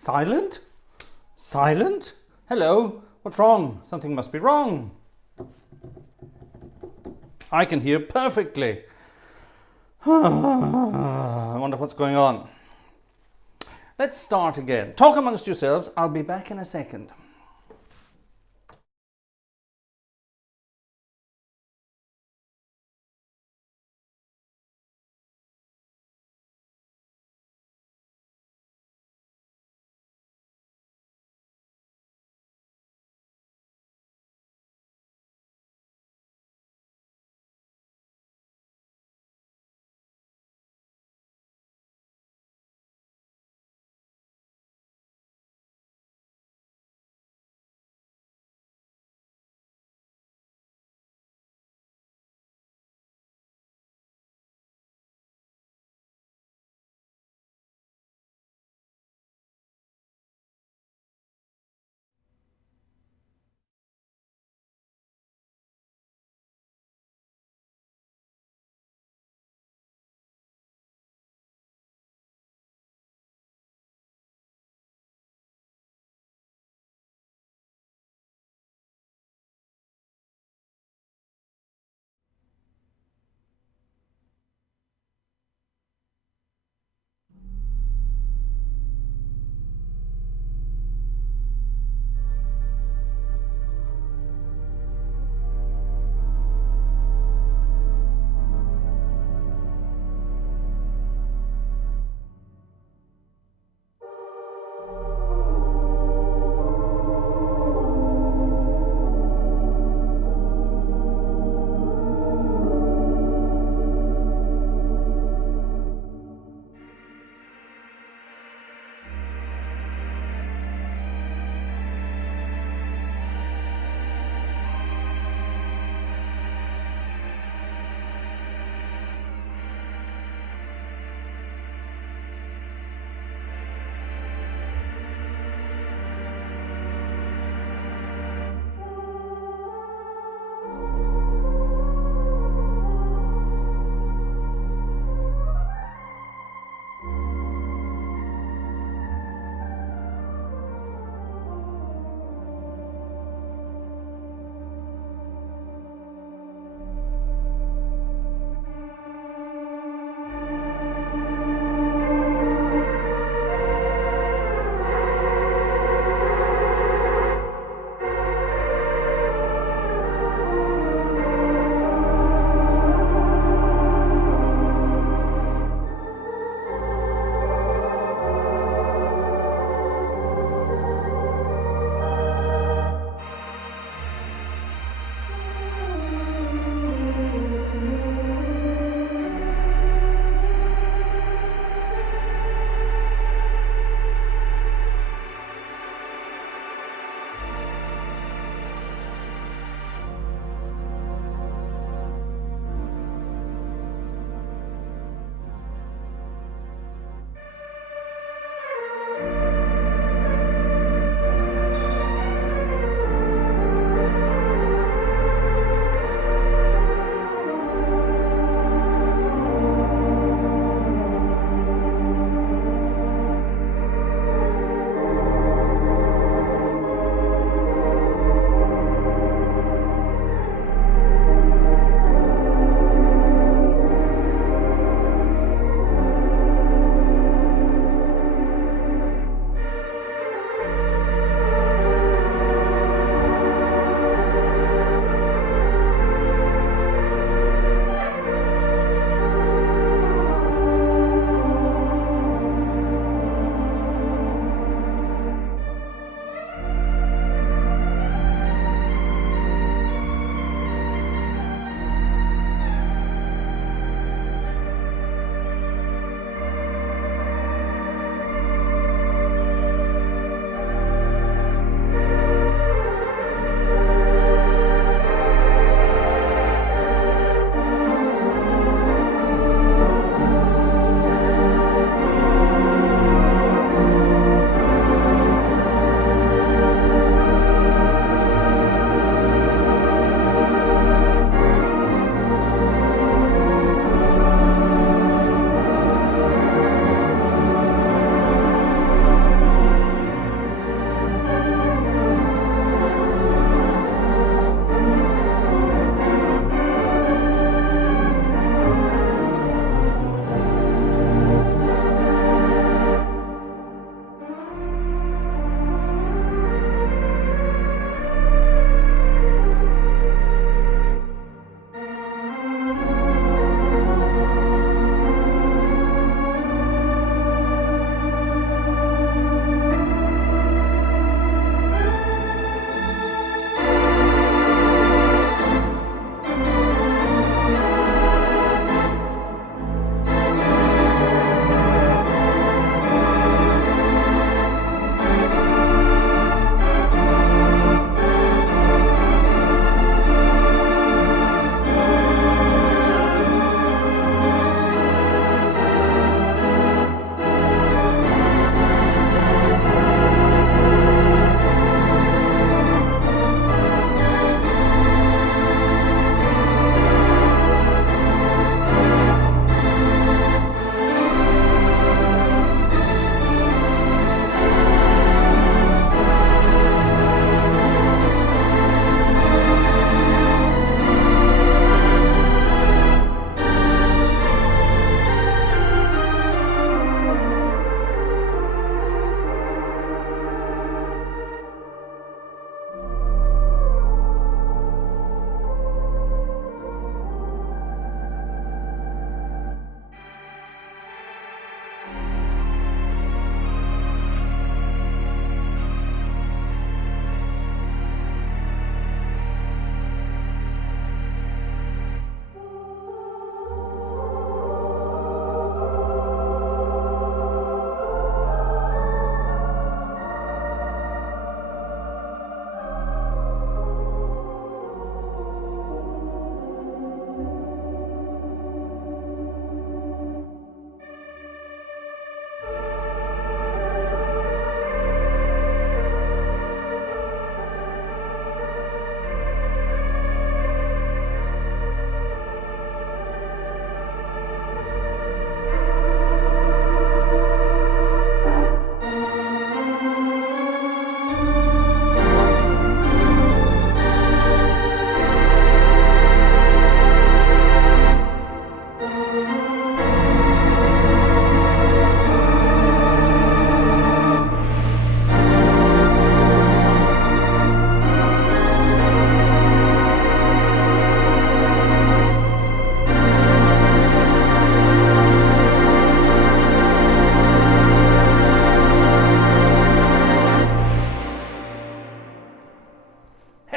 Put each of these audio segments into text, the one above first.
Silent? Silent? Hello? What's wrong? Something must be wrong. I can hear perfectly. I wonder what's going on. Let's start again. Talk amongst yourselves. I'll be back in a second.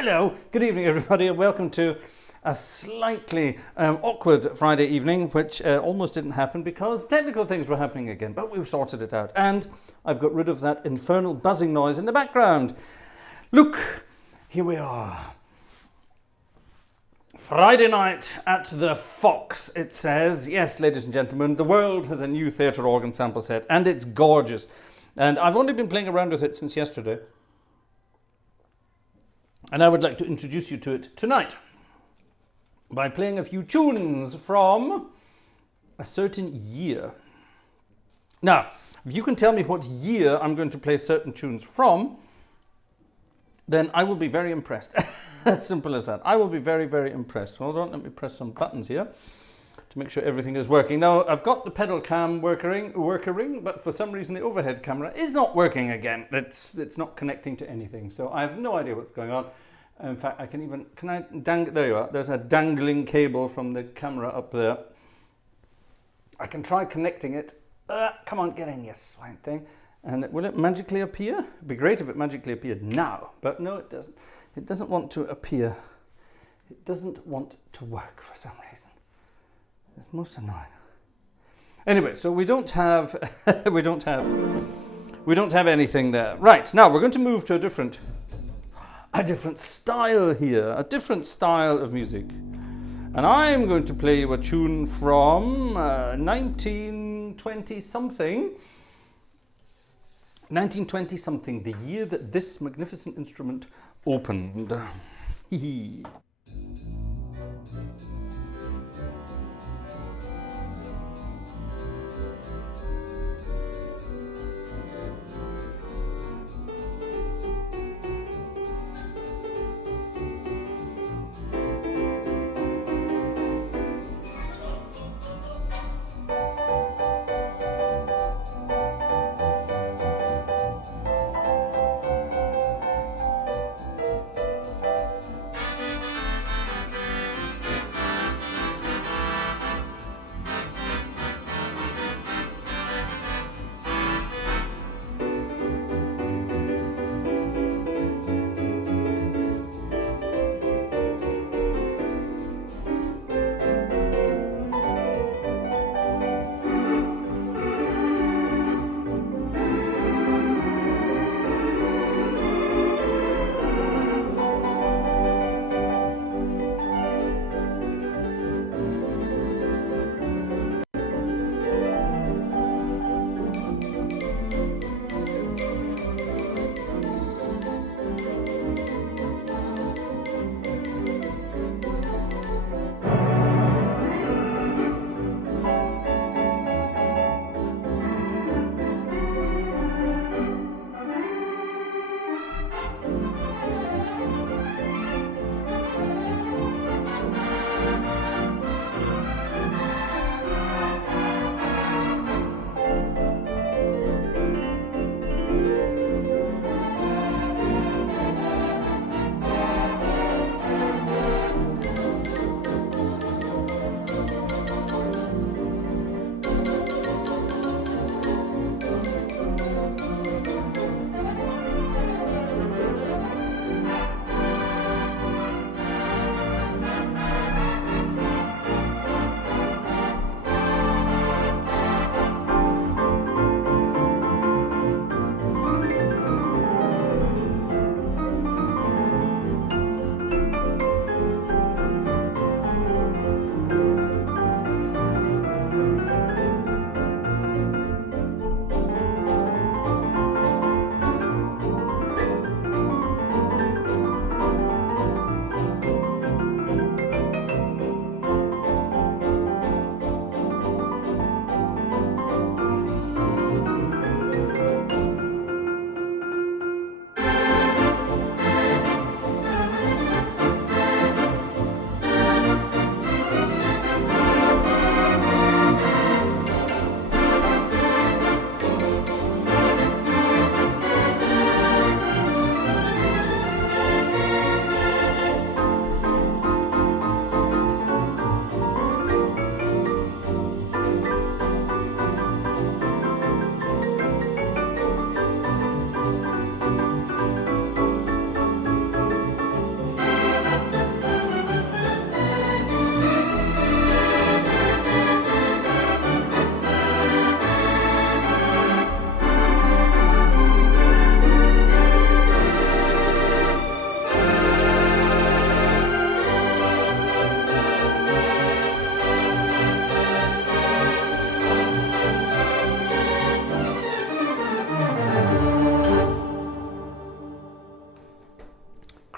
Hello, good evening everybody, and welcome to a slightly awkward Friday evening, which almost didn't happen because technical things were happening again, but we've sorted it out. And I've got rid of that infernal buzzing noise in the background. Look, here we are. Friday night at the Fox, it says. Yes, ladies and gentlemen, the world has a new theatre organ sample set, and it's gorgeous. And I've only been playing around with it since yesterday. And I would like to introduce you to it tonight by playing a few tunes from a certain year. Now, if you can tell me what year I'm going to play certain tunes from, then I will be very impressed. As simple as that. I will be very, very impressed. Hold on, let me press some buttons here to make sure everything is working. Now, I've got the pedal cam working, but for some reason the overhead camera is not working again. It's not connecting to anything, so I have no idea what's going on. In fact, there you are. There's a dangling cable from the camera up there. I can try connecting it. Come on, get in, you swine thing. And will it magically appear? It'd be great if it magically appeared now, but no, it doesn't. It doesn't want to appear. It doesn't want to work for some reason. It's most annoying. Anyway, so we don't have we don't have anything there. Right, now we're going to move to a different style here, a different style of music. And I'm going to play you a tune from 1920 something, the year that this magnificent instrument opened. Hee.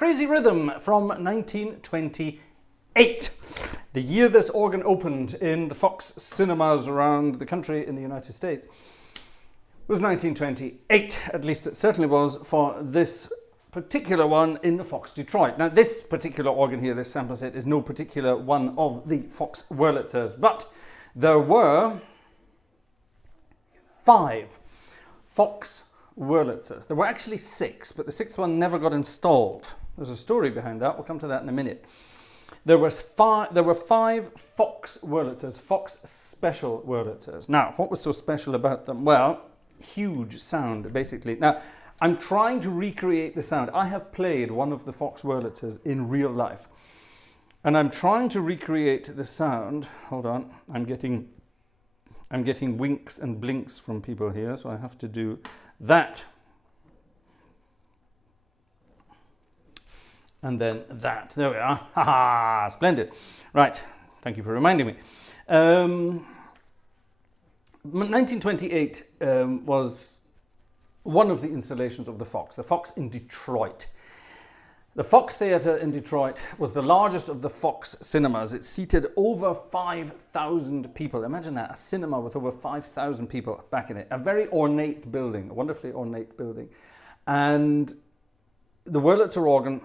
Crazy Rhythm from 1928. The year this organ opened in the Fox cinemas around the country in the United States was 1928. At least it certainly was for this particular one in the Fox Detroit. Now this particular organ here, this sample set, is no particular one of the Fox Wurlitzers, but there were 5 Fox Wurlitzers. There were actually 6, but the 6th one never got installed. There's a story behind that. We'll come to that in a minute. There were 5 Fox Wurlitzers, Fox Special Wurlitzers. Now, what was so special about them? Well, huge sound, basically. Now, I'm trying to recreate the sound. I have played one of the Fox Wurlitzers in real life, and I'm trying to recreate the sound. Hold on, I'm getting winks and blinks from people here, so I have to do that. And then that. There we are. Ha ha! Splendid. Right. Thank you for reminding me. 1928 was one of the installations of the Fox in Detroit. The Fox Theatre in Detroit was the largest of the Fox cinemas. It seated over 5,000 people. Imagine that, a cinema with over 5,000 people back in it. A very ornate building, a wonderfully ornate building. And the Wurlitzer organ,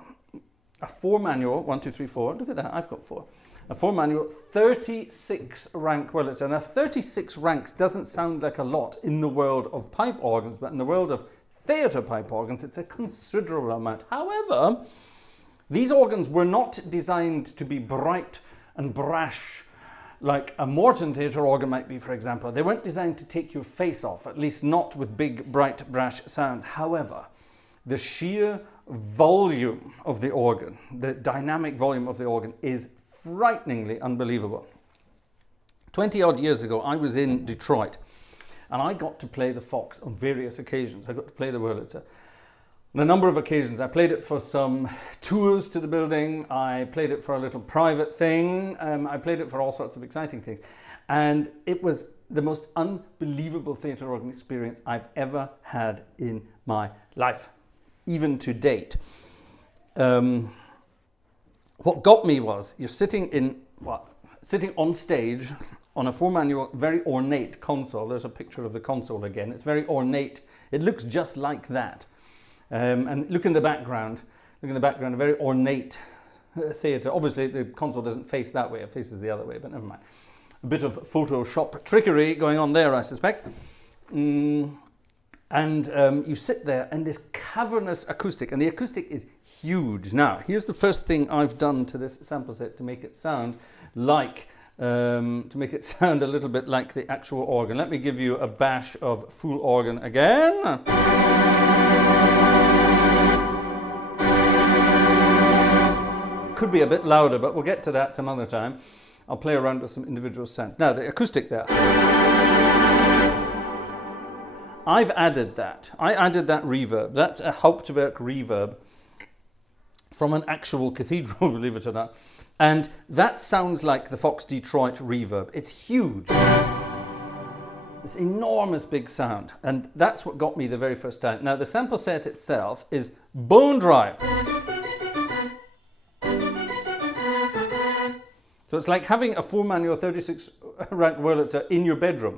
a 4 manual, 1, 2, 3, 4, look at that, I've got 4. A 4 manual, 36 rank Wurlitzer. Now 36 ranks doesn't sound like a lot in the world of pipe organs, but in the world of theatre pipe organs, it's a considerable amount. However, these organs were not designed to be bright and brash like a Morton theatre organ might be, for example. They weren't designed to take your face off, at least not with big, bright, brash sounds. However, the sheer volume of the organ, the dynamic volume of the organ, is frighteningly unbelievable. 20 odd years ago, I was in Detroit, and I got to play the Fox on various occasions. I got to play the Wurlitzer on a number of occasions. I played it for some tours to the building. I played it for a little private thing. I played it for all sorts of exciting things. And it was the most unbelievable theatre organ experience I've ever had in my life, even to date. What got me was you're sitting on stage on a 4 manual, very ornate console. There's a picture of the console again. It's very ornate. It looks just like that. And look in the background. Look in the background, a very ornate theatre. Obviously, the console doesn't face that way. It faces the other way, but never mind. A bit of Photoshop trickery going on there, I suspect. You sit there, and this cavernous acoustic, and the acoustic is huge. Now, here's the first thing I've done to this sample set to make it sound like a little bit like the actual organ. Let me give you a bash of full organ again. Could be a bit louder, but we'll get to that some other time. I'll play around with some individual sounds. Now, the acoustic there. I've added that. I added that reverb. That's a Hauptwerk reverb from an actual cathedral, believe it or not. And that sounds like the Fox Detroit reverb. It's huge. This enormous big sound. And that's what got me the very first time. Now, the sample set itself is bone dry. So it's like having a 4 manual 36 rank Wurlitzer in your bedroom.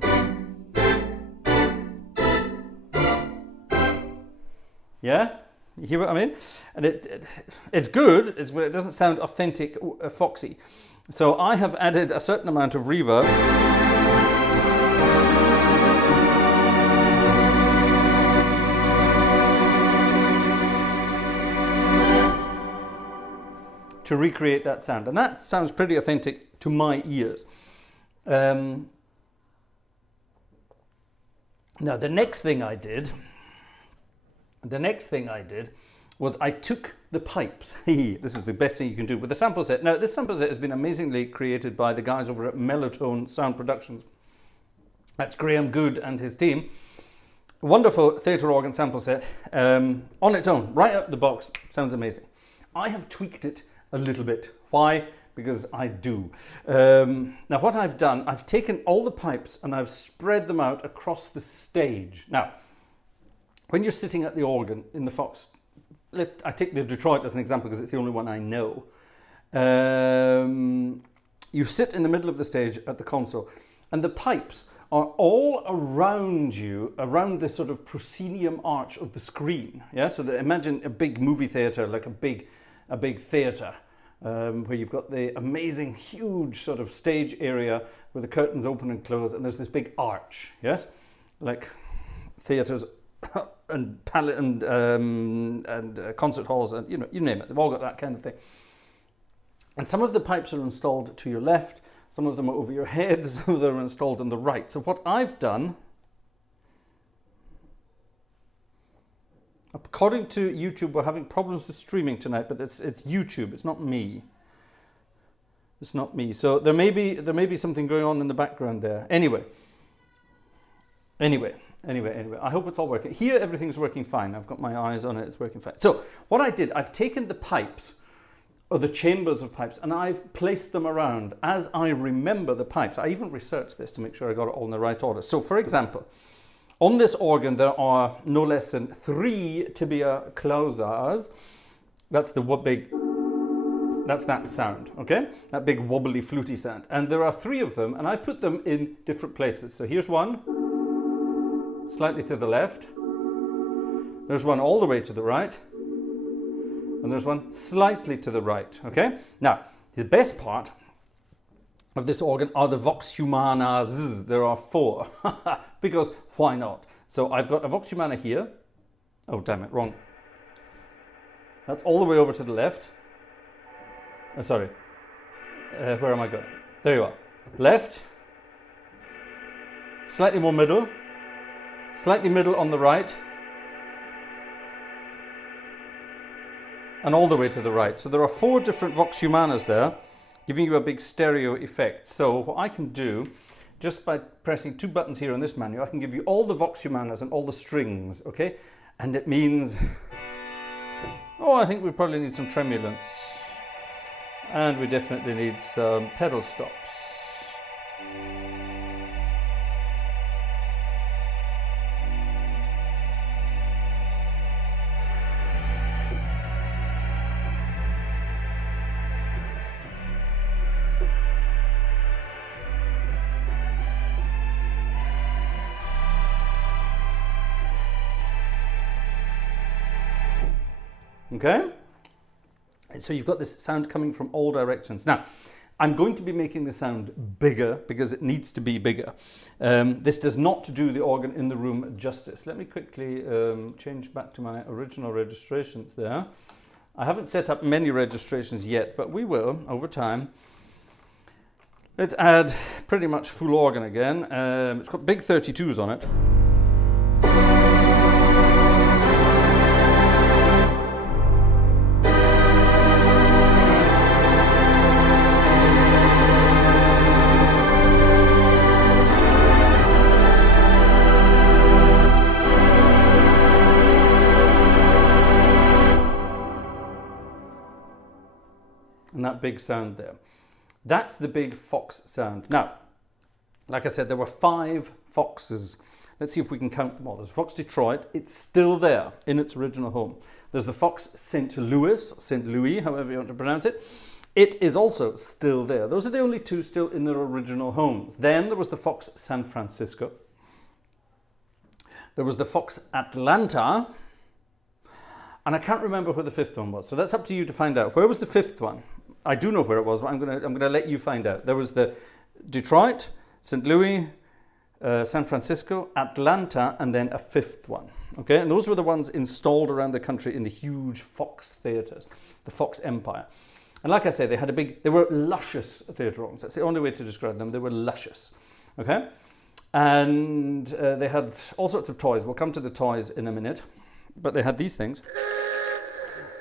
Yeah? You hear what I mean? And it's good, but it doesn't sound authentic, foxy. So I have added a certain amount of reverb. To recreate that sound. And that sounds pretty authentic to my ears. Now, the next thing I did was I took the pipes. This is the best thing you can do with the sample set. Now, this sample set has been amazingly created by the guys over at Melotone Sound Productions. That's Graham Goode and his team. Wonderful theatre organ sample set on its own, right out the box. Sounds amazing. I have tweaked it a little bit. Why? Because I do. Now, what I've done, I've taken all the pipes and I've spread them out across the stage. Now, when you're sitting at the organ in the Fox I take the Detroit as an example because it's the only one I know. You sit in the middle of the stage at the console, and the pipes are all around you, around this sort of proscenium arch of the screen. Yeah, so imagine a big movie theater, like a big theater, where you've got the amazing, huge sort of stage area where the curtains open and close, and there's this big arch. Yes, like theaters and concert halls, and you name it. They've all got that kind of thing. And some of the pipes are installed to your left. Some of them are over your head, some of them are installed on the right. So what I've done, according to YouTube, we're having problems with streaming tonight, but it's YouTube, it's not me. It's not me. So there may be something going on in the background there. Anyway, I hope it's all working. Here everything's working fine. I've got my eyes on it, it's working fine. So what I did, I've taken the pipes, or the chambers of pipes, and I've placed them around as I remember the pipes. I even researched this to make sure I got it all in the right order. So for example, on this organ there are no less than 3 tibia clausas. That's that sound, okay? That big wobbly fluty sound. And there are 3 of them, and I've put them in different places. So here's one, slightly to the left. There's one all the way to the right. And there's one slightly to the right, okay? Now, the best part of this organ are the vox humanas. There are 4, because why not? So I've got a vox humana here. Oh, damn it, wrong. That's all the way over to the left. Sorry, where am I going? There you are. Left, slightly more middle, slightly middle on the right, and all the way to the right. So there are 4 different vox humanas there, giving you a big stereo effect. So what I can do, just by pressing 2 buttons here on this menu, I can give you all the vox humanas and all the strings, okay? And it means, oh, I think we probably need some tremulants. And we definitely need some pedal stops. Okay, so you've got this sound coming from all directions. Now, I'm going to be making the sound bigger because it needs to be bigger. This does not do the organ in the room justice. Let me quickly change back to my original registrations there. I haven't set up many registrations yet, but we will over time. Let's add pretty much full organ again. It's got big 32s on it. And that big sound there. That's the big Fox sound. Now, like I said, there were 5 Foxes. Let's see if we can count them all. There's Fox Detroit. It's still there in its original home. There's the Fox St. Louis, St. Louis, however you want to pronounce it. It is also still there. Those are the only 2 still in their original homes. Then there was the Fox San Francisco. There was the Fox Atlanta. And I can't remember where the 5th one was. So that's up to you to find out. Where was the 5th one? I do know where it was, but I'm gonna let you find out. There was the Detroit, St. Louis, San Francisco, Atlanta, and then a 5th one. Okay, and those were the ones installed around the country in the huge Fox theatres, the Fox Empire. And like I say, they were luscious theatre organs. That's the only way to describe them. They were luscious. Okay, and they had all sorts of toys. We'll come to the toys in a minute, but they had these things,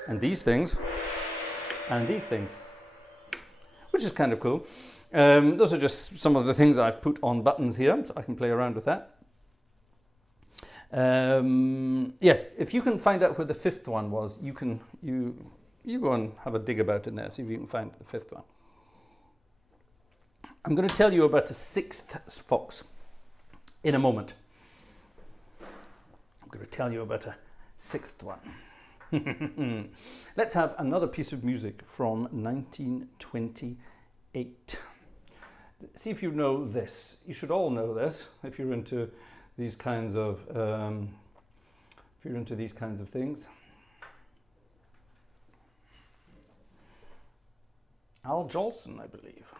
and these things, and these things, which is kind of cool. Those are just some of the things I've put on buttons here, so I can play around with that. Yes, if you can find out where the 5th one was, you go and have a dig about in there, see if you can find the 5th one. I'm going to tell you about a 6th Fox in a moment. I'm going to tell you about a 6th one. Let's have another piece of music from 1928. See if you know this. You should all know this if you're into these kinds of things. Al Jolson, I believe.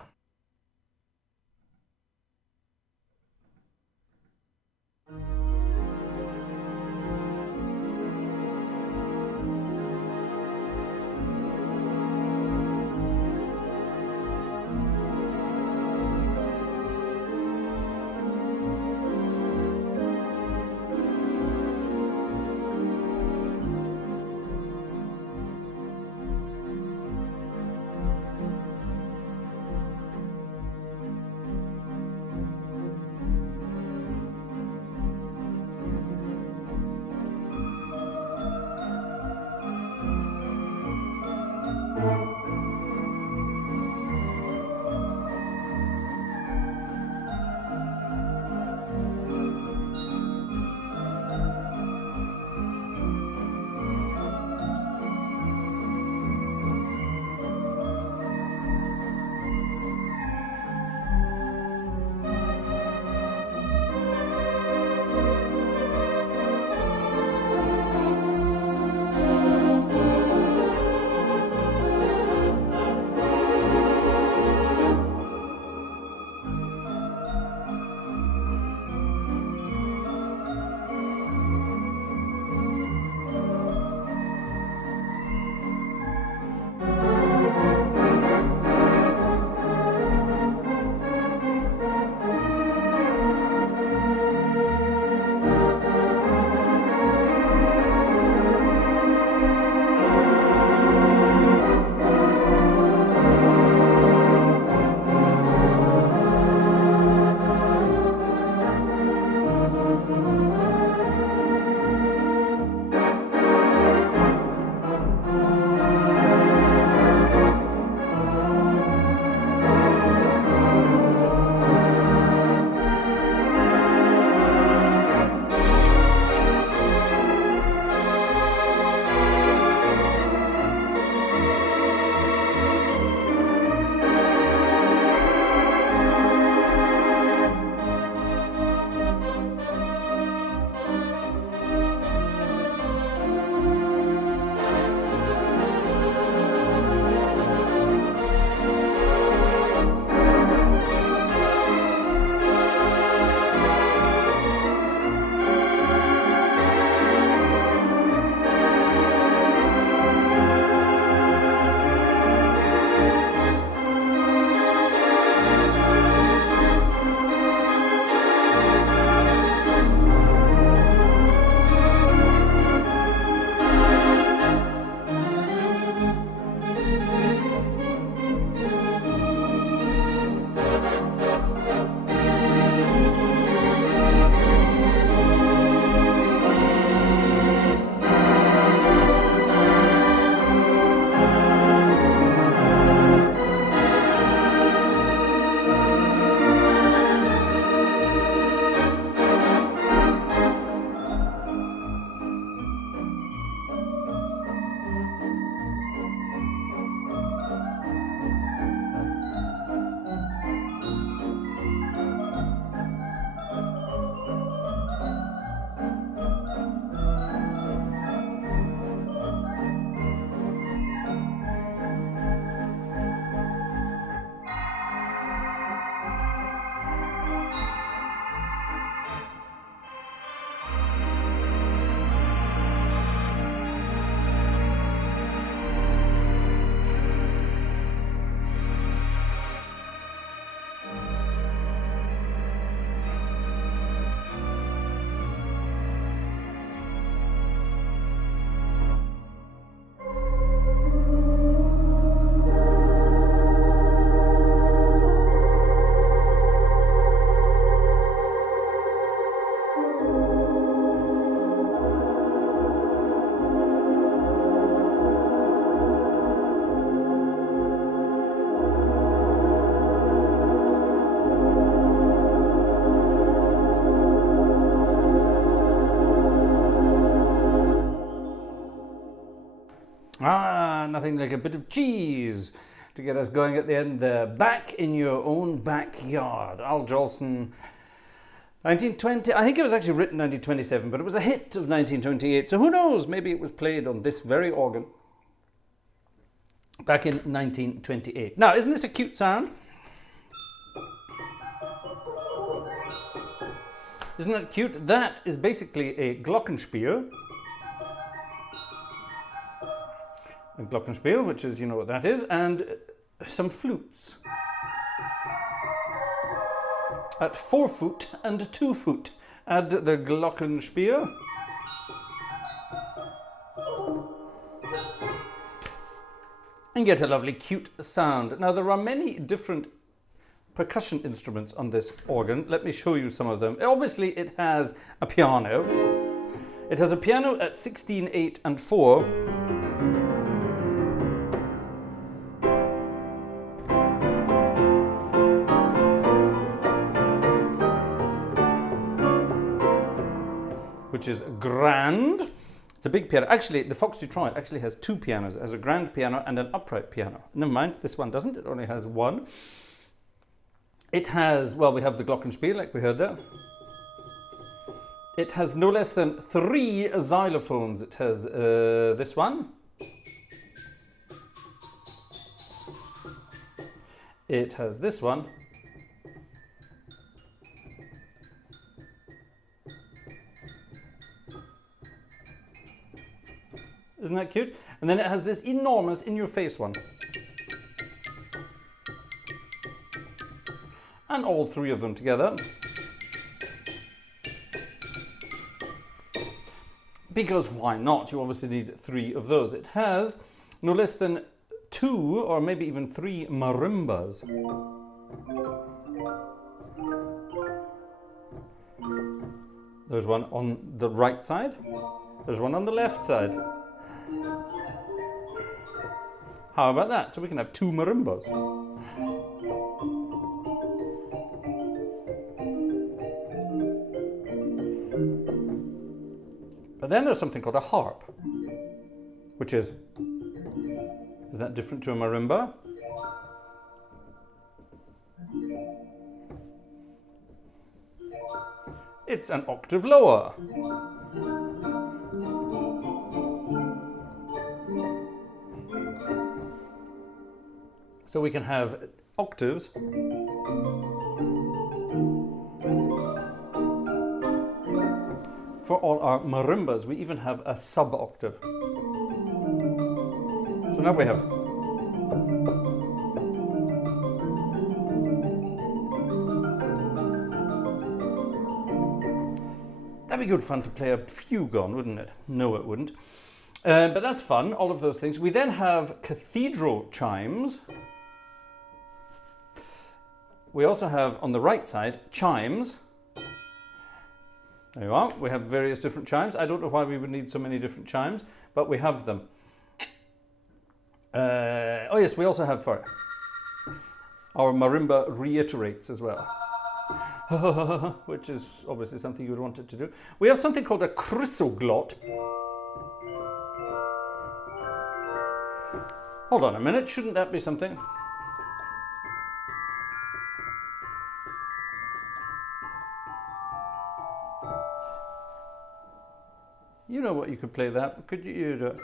Ah, nothing like a bit of cheese to get us going at the end there. Back in Your Own Backyard. Al Jolson, 1920. I think it was actually written 1927, but it was a hit of 1928. So who knows? Maybe it was played on this very organ back in 1928. Now, isn't this a cute sound? Isn't that cute? That is basically a glockenspiel. A glockenspiel, which is, you know what that is, and some flutes. At 4 foot and 2 foot. Add the glockenspiel. And get a lovely cute sound. Now there are many different percussion instruments on this organ. Let me show you some of them. Obviously it has a piano. It has a piano at 16, 8 and 4. Which is grand. It's a big piano. Actually, the Fox Detroit actually has 2 pianos. It has a grand piano and an upright piano. Never mind, this one doesn't. It only has 1. It has, well, we have the glockenspiel, like we heard there. It has no less than 3 xylophones. It has this one. It has this one. Isn't that cute? And then it has this enormous in-your-face one. And all 3 of them together. Because why not? You obviously need 3 of those. It has no less than 2 or maybe even 3 marimbas. There's one on the right side. There's one on the left side. How about that? So we can have 2 marimbas. But then there's something called a harp, which is that different to a marimba? It's an octave lower. So we can have octaves for all our marimbas. We even have a sub-octave. So now we have that'd be good fun to play a fugue on, wouldn't it? No, it wouldn't. But that's fun, all of those things. We then have cathedral chimes. We also have, on the right side, chimes. There you are. We have various different chimes. I don't know why we would need so many different chimes, but we have them. Oh yes, we also have for our marimba reiterates as well. Which is obviously something you would want it to do. We have something called a chrysoglot. Hold on a minute, shouldn't that be something? You know what you could play that, could you do it?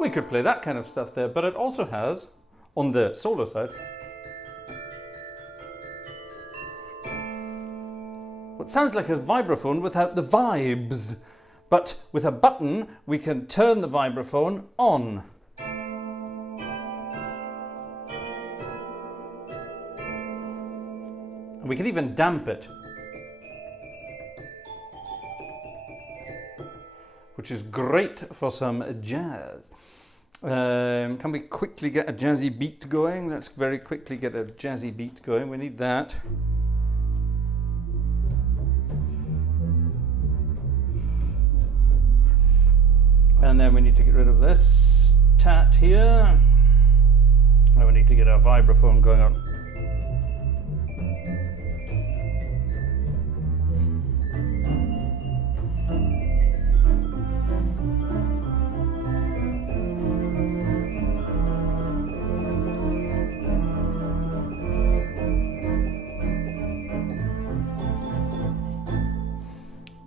We could play that kind of stuff there, but it also has, on the solo side, what sounds like a vibraphone without the vibes. But with a button, we can turn the vibraphone on. And we can even damp it, which is great for some jazz. Can we quickly get a jazzy beat going? Let's very quickly get a jazzy beat going. We need that. And then we need to get rid of this tat here. And we need to get our vibraphone going on.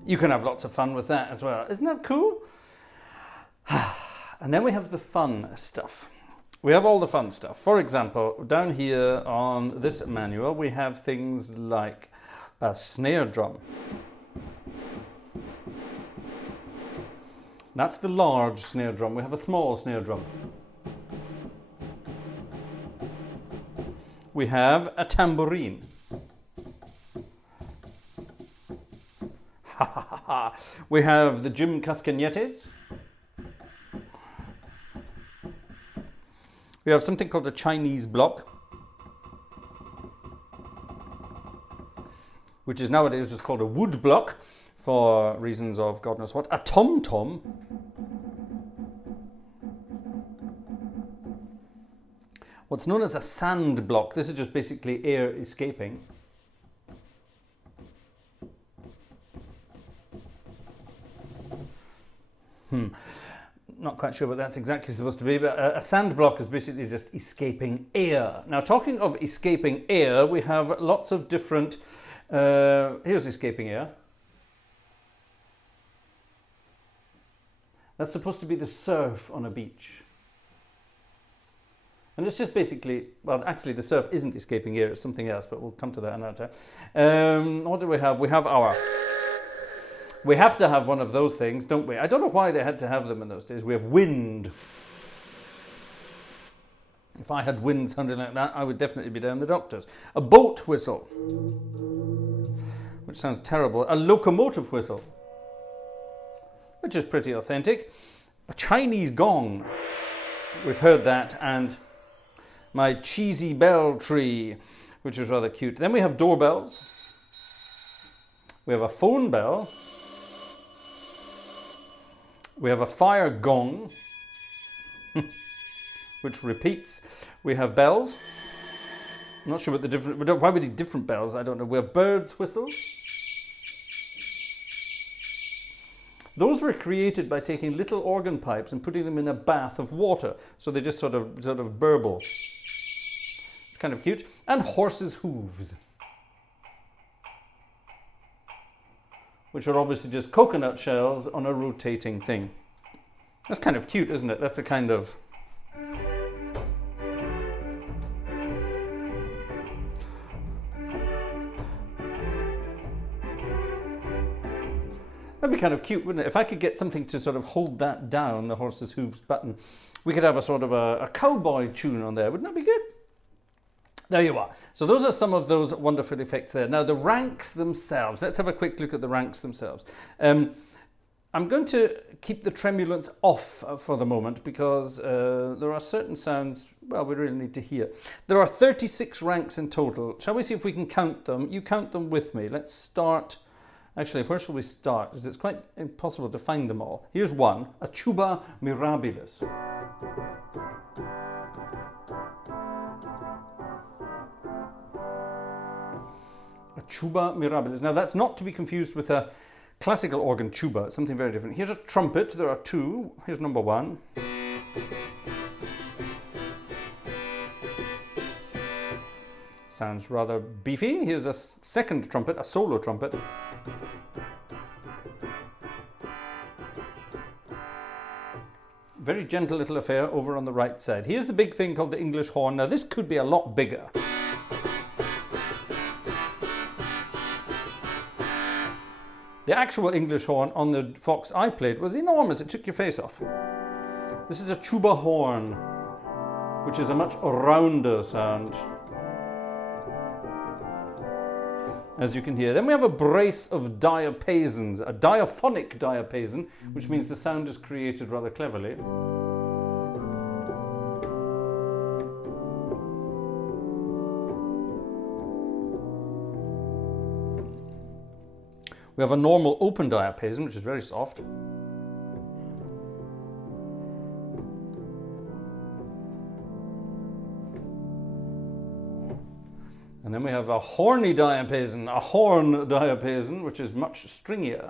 You can have lots of fun with that as well. Isn't that cool? And then we have the fun stuff. We have all the fun stuff. For example, down here on this manual, we have things like a snare drum. That's the large snare drum. We have a small snare drum. We have a tambourine. We have the Jim Cascagnettes. We have something called a Chinese block, which is nowadays just called a wood block for reasons of God knows what. A tom-tom. What's known as a sand block. This is just basically air escaping. Not quite sure what that's exactly supposed to be, but a sand block is basically just escaping air. Now, talking of escaping air, we have lots of different... here's escaping air. That's supposed to be the surf on a beach. And it's just basically, well, actually the surf isn't escaping air, it's something else, but we'll come to that another time. What do we have? We have our... We have to have one of those things, don't we? I don't know why they had to have them in those days. We have wind. If I had wind sounding like that, I would definitely be down the doctors. A boat whistle, which sounds terrible. A locomotive whistle, which is pretty authentic. A Chinese gong. We've heard that. And my cheesy bell tree, which is rather cute. Then we have doorbells. We have a phone bell. We have a fire gong, which repeats. We have bells. I'm not sure what the different... Why would we do different bells? I don't know. We have birds' whistles. Those were created by taking little organ pipes and putting them in a bath of water. So they just sort of burble. It's kind of cute. And horses' hooves, which are obviously just coconut shells on a rotating thing. That's kind of cute, isn't it? That's a kind of... That'd be kind of cute, wouldn't it? If I could get something to sort of hold that down, the horse's hooves button, we could have a sort of a cowboy tune on there. Wouldn't that be good? There you are. So those are some of those wonderful effects there. Now the ranks themselves. Let's have a quick look at the ranks themselves. I'm going to keep the tremulance off for the moment because there are certain sounds, well, we really need to hear. There are 36 ranks in total. Shall we see if we can count them? You count them with me. Let's start. Actually, where shall we start? Because it's quite impossible to find them all. Here's one, a tuba mirabilis. Tuba mirabilis. Now that's not to be confused with a classical organ tuba. It's something very different. Here's a trumpet. There are two. Here's number one. Sounds rather beefy. Here's a second trumpet, a solo trumpet. Very gentle little affair over on the right side. Here's the big thing called the English horn. Now this could be a lot bigger. The actual English horn on the Fox I played was enormous. It took your face off. This is a tuba horn, which is a much rounder sound, as you can hear. Then we have a brace of diapasons, a diaphonic diapason, which means the sound is created rather cleverly. We have a normal open diapason, which is very soft. And then we have a horny diapason, a horn diapason, which is much stringier.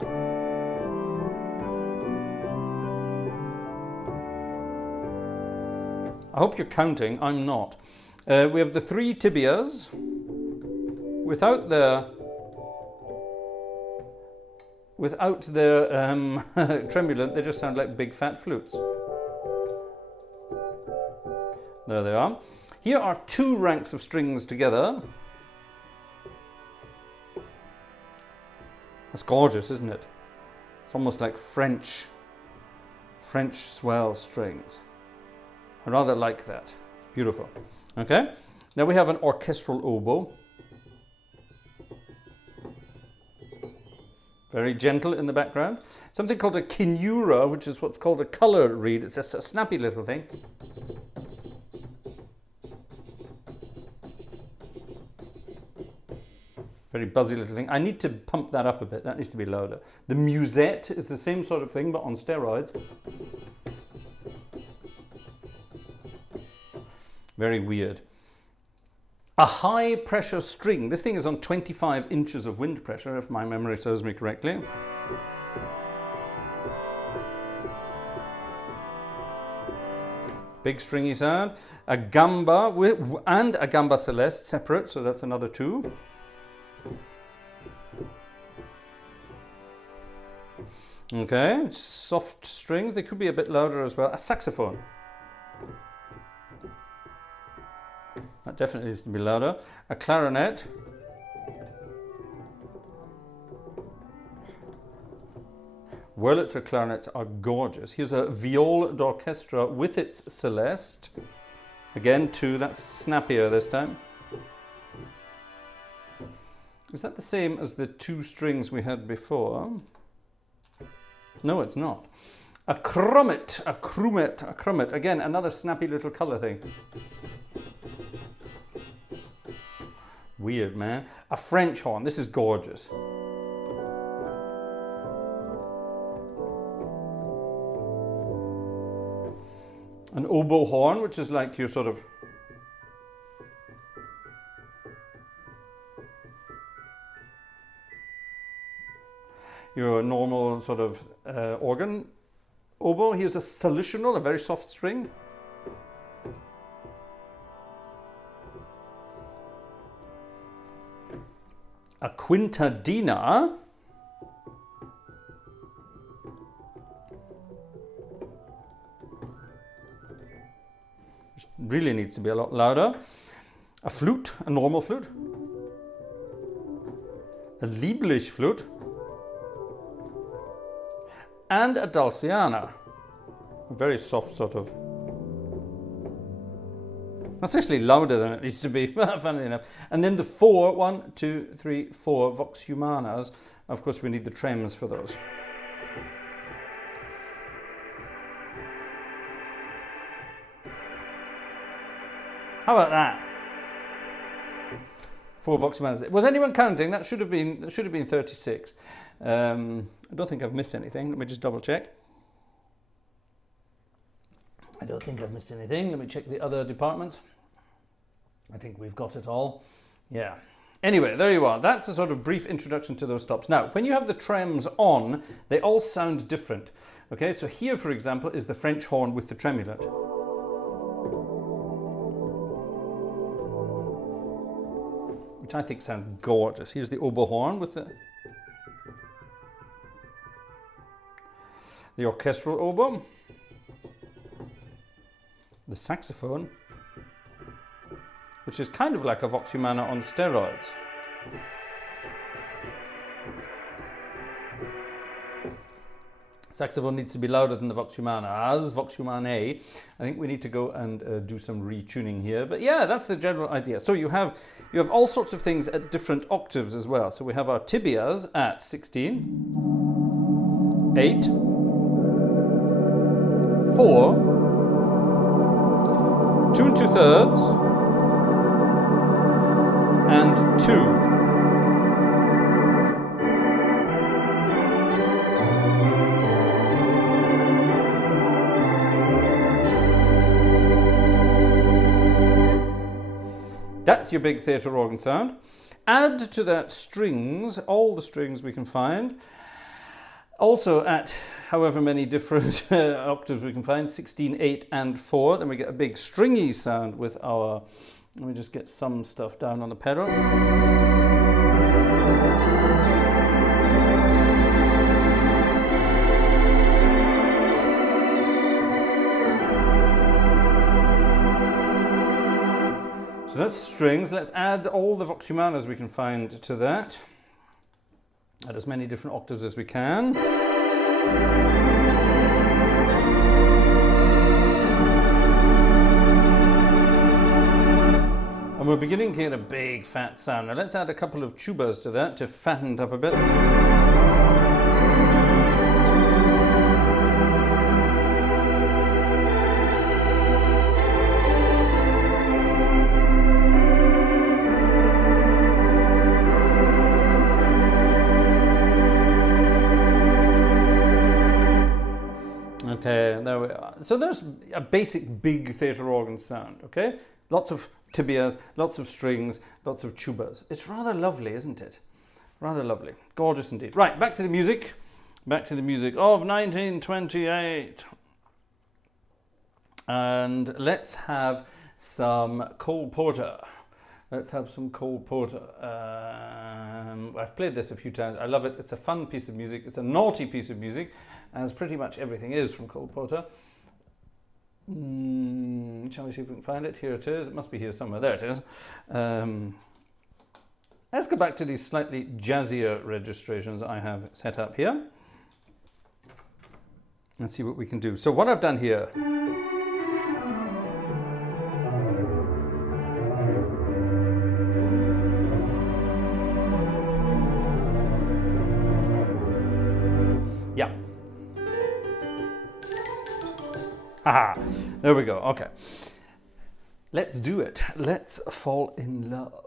I hope you're counting, I'm not. We have the three tibias without the without their tremulant, they just sound like big fat flutes. There they are. Here are two ranks of strings together. That's gorgeous, isn't it? It's almost like French swell strings. I rather like that. It's beautiful. Okay. Now we have an orchestral oboe. Very gentle in the background. Something called a kinura, which is what's called a color reed. It's a snappy little thing. Very buzzy little thing. I need to pump that up a bit. That needs to be louder. The musette is the same sort of thing, but on steroids. Very weird. A high pressure string. This thing is on 25 inches of wind pressure, if my memory serves me correctly. Big stringy sound. A gamba and a gamba celeste separate, so that's another two. Okay, soft strings. They could be a bit louder as well. A saxophone. That definitely needs to be louder. A clarinet. Wurlitzer clarinets are gorgeous. Here's a viol d'orchestra with its celeste. Again, two. That's snappier this time. Is that the same as the two strings we had before? No, it's not. A crummet, a crummet, a crummet. Again, another snappy little colour thing. Weird, man. A French horn. This is gorgeous. An oboe horn, which is like your sort of... your normal sort of organ oboe. Here's a solutional, a very soft string. A quintadina. Which really needs to be a lot louder. A flute, a normal flute. A lieblich flute. And a dulciana, a very soft sort of. That's actually louder than it needs to be, funnily enough. And then the four, 1, 2, 3, 4 vox humanas. Of course, we need the trems for those. How about that? 4 vox humanas. Was anyone counting? That should have been 36. I don't think I've missed anything. Let me just double check. I don't think I've missed anything. Let me check the other departments. I think we've got it all. Yeah. Anyway, there you are. That's a sort of brief introduction to those stops. Now, when you have the trems on, they all sound different. Okay, so here, for example, is the French horn with the tremulant. Which I think sounds gorgeous. Here's the oboe horn with the orchestral oboe, the saxophone, which is kind of like a vox humana on steroids. Saxophone needs to be louder than the vox humana. As vox humanae, I think we need to go and do some retuning here. But yeah, that's the general idea. So you have all sorts of things at different octaves as well. So we have our tibias at 16, 8, 4, 2 2/3, and 2. That's your big theatre organ sound. Add to that strings, all the strings we can find. Also at however many different octaves we can find, 16, 8 and 4. Then we get a big stringy sound with our, let me just get some stuff down on the pedal. So that's strings. Let's add all the vox humanas we can find to that. Add as many different octaves as we can. And we're beginning to get a big fat sound. Now let's add a couple of tubas to that to fatten it up a bit. Okay, there we are. So there's a basic big theatre organ sound, okay? Lots of tibias, lots of strings, lots of tubas. It's rather lovely, isn't it? Rather lovely. Gorgeous indeed. Right, back to the music. Back to the music of 1928. And let's have some Cole Porter. Let's have some Cole Porter. I've played this a few times. I love it. It's a fun piece of music. It's a naughty piece of music, as pretty much everything is from Cole Porter. Shall we see if we can find it? Here it is. It must be here somewhere. There it is. Let's go back to these slightly jazzier registrations I have set up here and see what we can do. So what I've done here, yeah. Aha, there we go. Okay. Let's do it. Let's fall in love.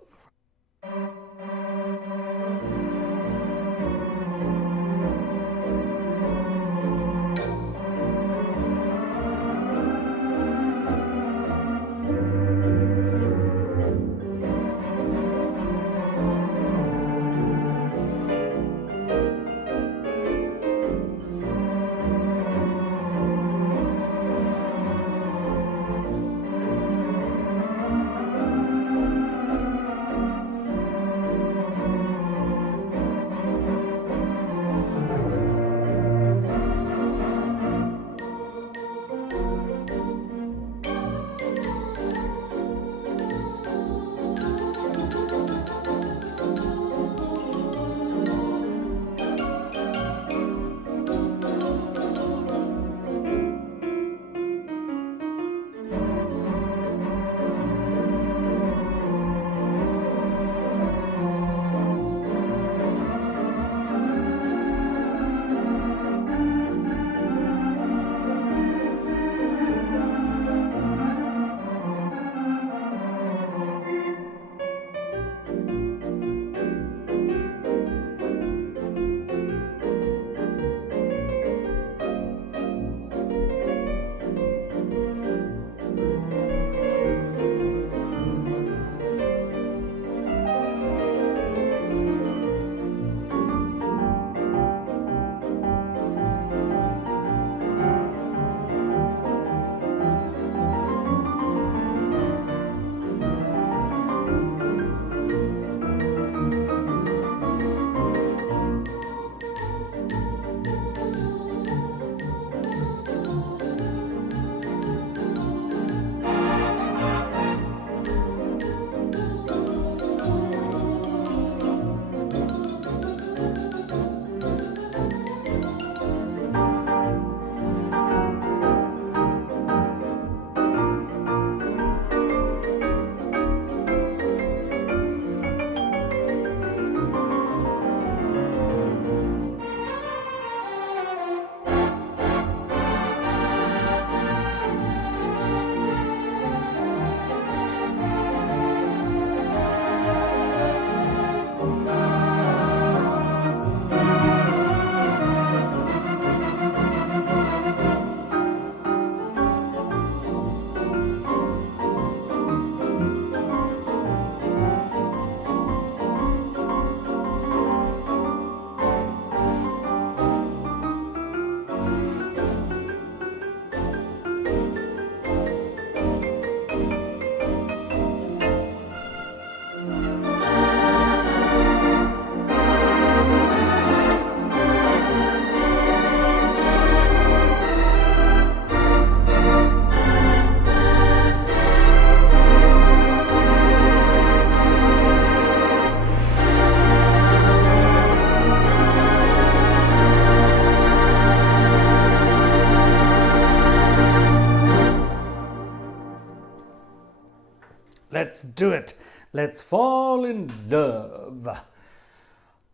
let's do it. Let's fall in love.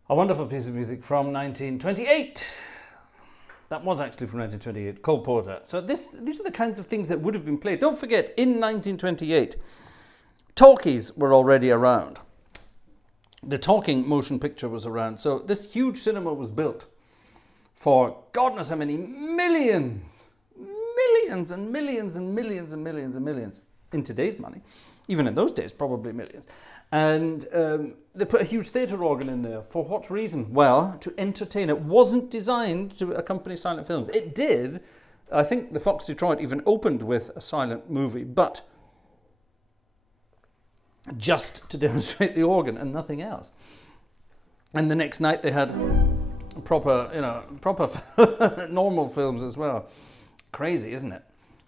A wonderful piece of music from 1928. That was actually from 1928, Cole Porter. So these are the kinds of things that would have been played. Don't forget, in 1928, talkies were already around. The talking motion picture was around. So this huge cinema was built for God knows how many millions and millions and millions and millions and millions in today's money. Even in those days, probably millions. And they put a huge theatre organ in there. For what reason? Well, to entertain. It wasn't designed to accompany silent films. It did. I think the Fox Detroit even opened with a silent movie, but just to demonstrate the organ and nothing else. And the next night they had proper normal films as well. Crazy, isn't it?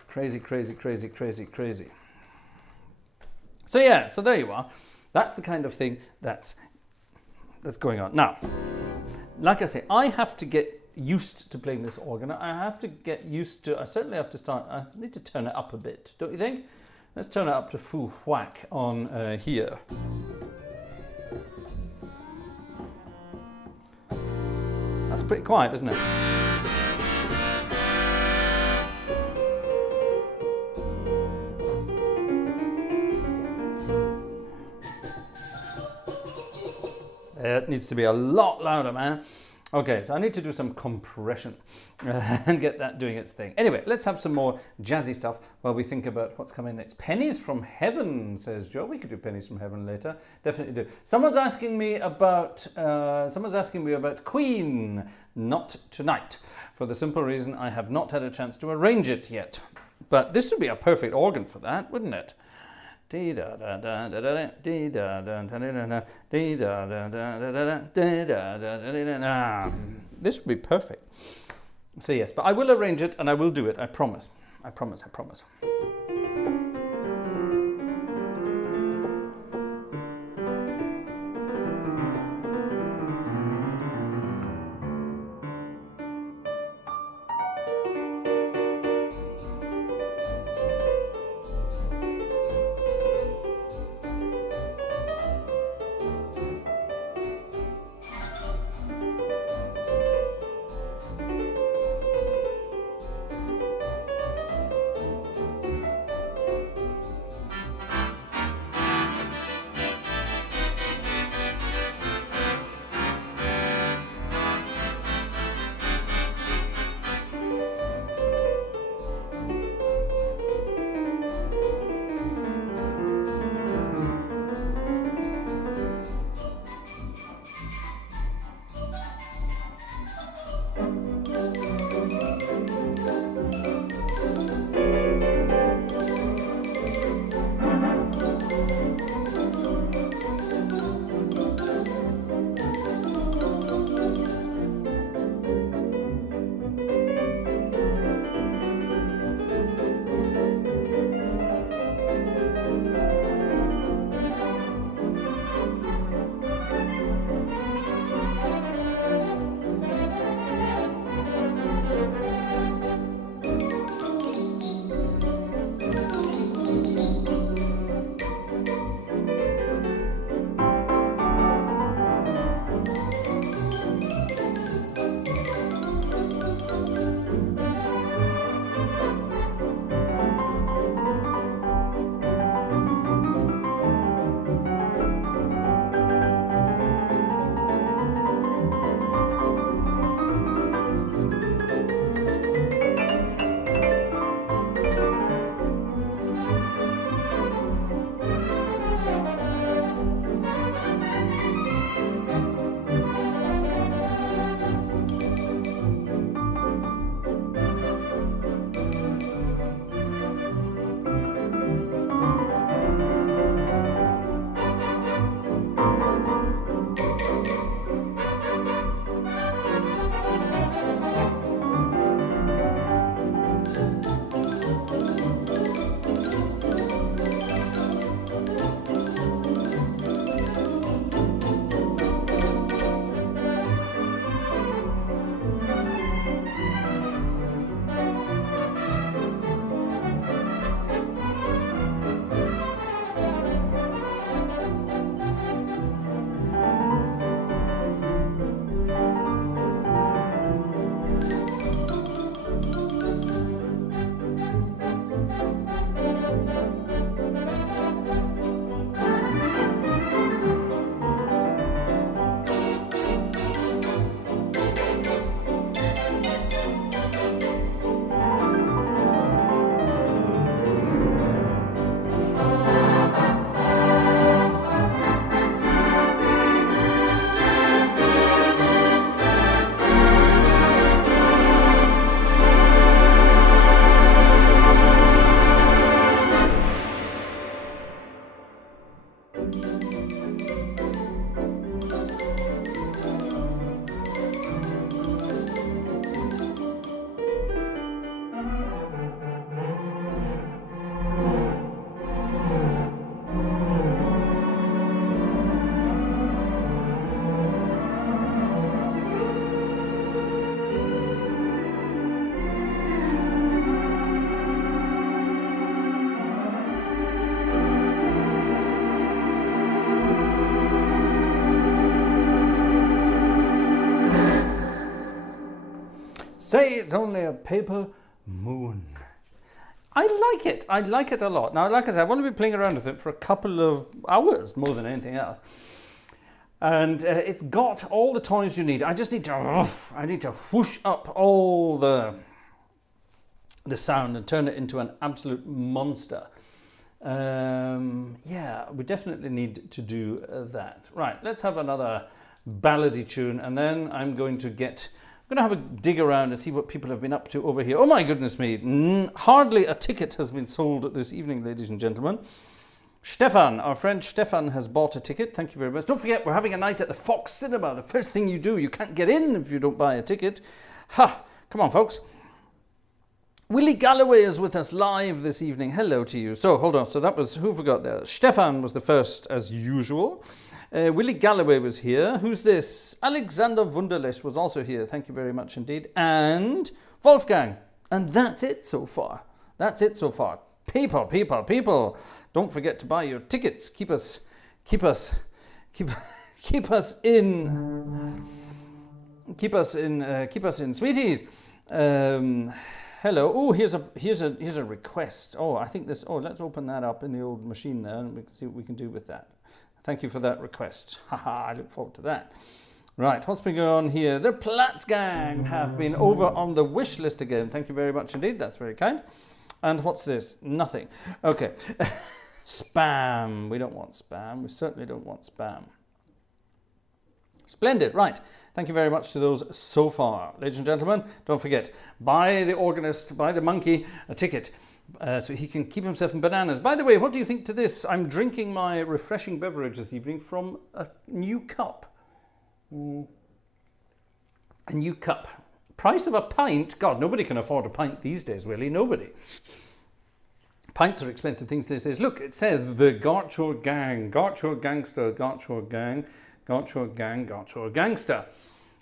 Crazy, crazy, crazy, crazy, crazy. So yeah, so there you are. That's the kind of thing that's going on. Now, like I say, I have to get used to playing this organ. I have to get used to, I certainly have to start, I need to turn it up a bit, don't you think? Let's turn it up to full whack on here. That's pretty quiet, isn't it? It needs to be a lot louder, man. Okay, so I need to do some compression and get that doing its thing. Anyway, let's have some more jazzy stuff while we think about what's coming next. Pennies from Heaven, says Joe. We could do Pennies from Heaven later. Definitely do. Someone's asking me about Queen. Not tonight, for the simple reason I have not had a chance to arrange it yet. But this would be a perfect organ for that, wouldn't it? This would be perfect. So yes, but I will arrange it and I will do it. I promise. I promise. I promise. Say it's only a paper moon. I like it. I like it a lot. Now, like I said, I've only been playing around with it for a couple of hours more than anything else. And it's got all the toys you need. I just need to whoosh up all the sound and turn it into an absolute monster. Yeah, we definitely need to do that. Right, let's have another ballady tune, and then I'm going to have a dig around and see what people have been up to over here. Oh my goodness me, hardly a ticket has been sold this evening, ladies and gentlemen. Stefan, our friend Stefan, has bought a ticket. Thank you very much. Don't forget, we're having a night at the Fox Cinema. The first thing you do, you can't get in if you don't buy a ticket. Ha! Come on, folks. Willie Galloway is with us live this evening. Hello to you. So, hold on. So that was, who forgot there? Stefan was the first, as usual. Willie Galloway was here. Who's this? Alexander Wunderlich was also here. Thank you very much indeed. And Wolfgang. And that's it so far. That's it so far. People. Don't forget to buy your tickets. Keep us in sweeties. Hello. Oh, here's a request. Oh, I think this. Oh, let's open that up in the old machine there, and we can see what we can do with that. Thank you for that request. Haha, I look forward to that. Right, what's been going on here? The Platts gang have been over on the wish list again. Thank you very much indeed. That's very kind. And what's this? Nothing. Okay. Spam. We don't want spam. We certainly don't want spam. Splendid. Right. Thank you very much to those so far. Ladies and gentlemen, don't forget, buy the organist, buy the monkey a ticket so he can keep himself in bananas. By the way, what do you think to this? I'm drinking my refreshing beverage this evening from a new cup. A new cup. Price of a pint? God, nobody can afford a pint these days, really. Nobody. Pints are expensive things these days. Look, it says the Gartshore gang. Gartshore gangster, Gartshore gang. Gartshore gang, Gartshore gangster.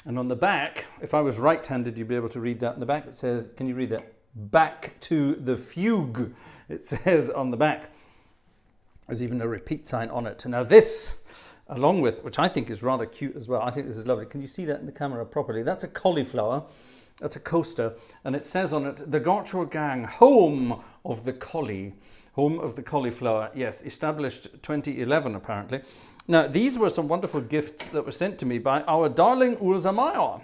And on the back, if I was right-handed, you'd be able to read that. On the back it says, can you read that? Back to the fugue. It says on the back. There's even a repeat sign on it. Now this, along with, which I think is rather cute as well. I think this is lovely. Can you see that in the camera properly? That's a cauliflower. That's a coaster. And it says on it, the Gartshore gang, home of the collie. Home of the cauliflower. Yes, established 2011 apparently. Now, these were some wonderful gifts that were sent to me by our darling Urza Meyer.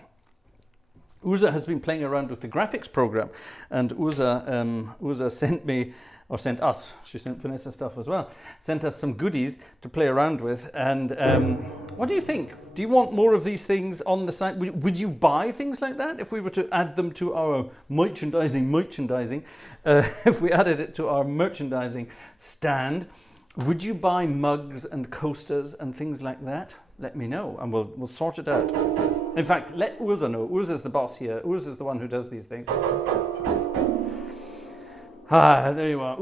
Urza has been playing around with the graphics program, and Urza sent me, or sent us, she sent Vanessa stuff as well, sent us some goodies to play around with. And what do you think? Do you want more of these things on the site? Would you buy things like that if we were to add them to our merchandising? If we added it to our merchandising stand, would you buy mugs and coasters and things like that? Let me know, and we'll sort it out. In fact, let Urza know. Urza's the boss here. Urza's the one who does these things. Ah, there you are.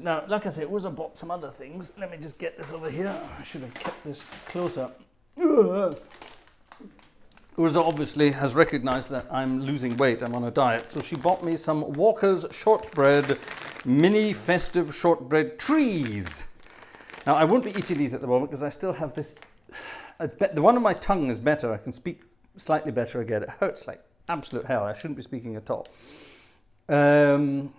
Now, like I say, Urza bought some other things. Let me just get this over here. I should have kept this closer. Urza obviously has recognized that I'm losing weight. I'm on a diet. So she bought me some Walker's shortbread, mini festive shortbread trees. Now, I won't be eating these at the moment because I still have this. The one on my tongue is better. I can speak slightly better again. It hurts like absolute hell. I shouldn't be speaking at all. And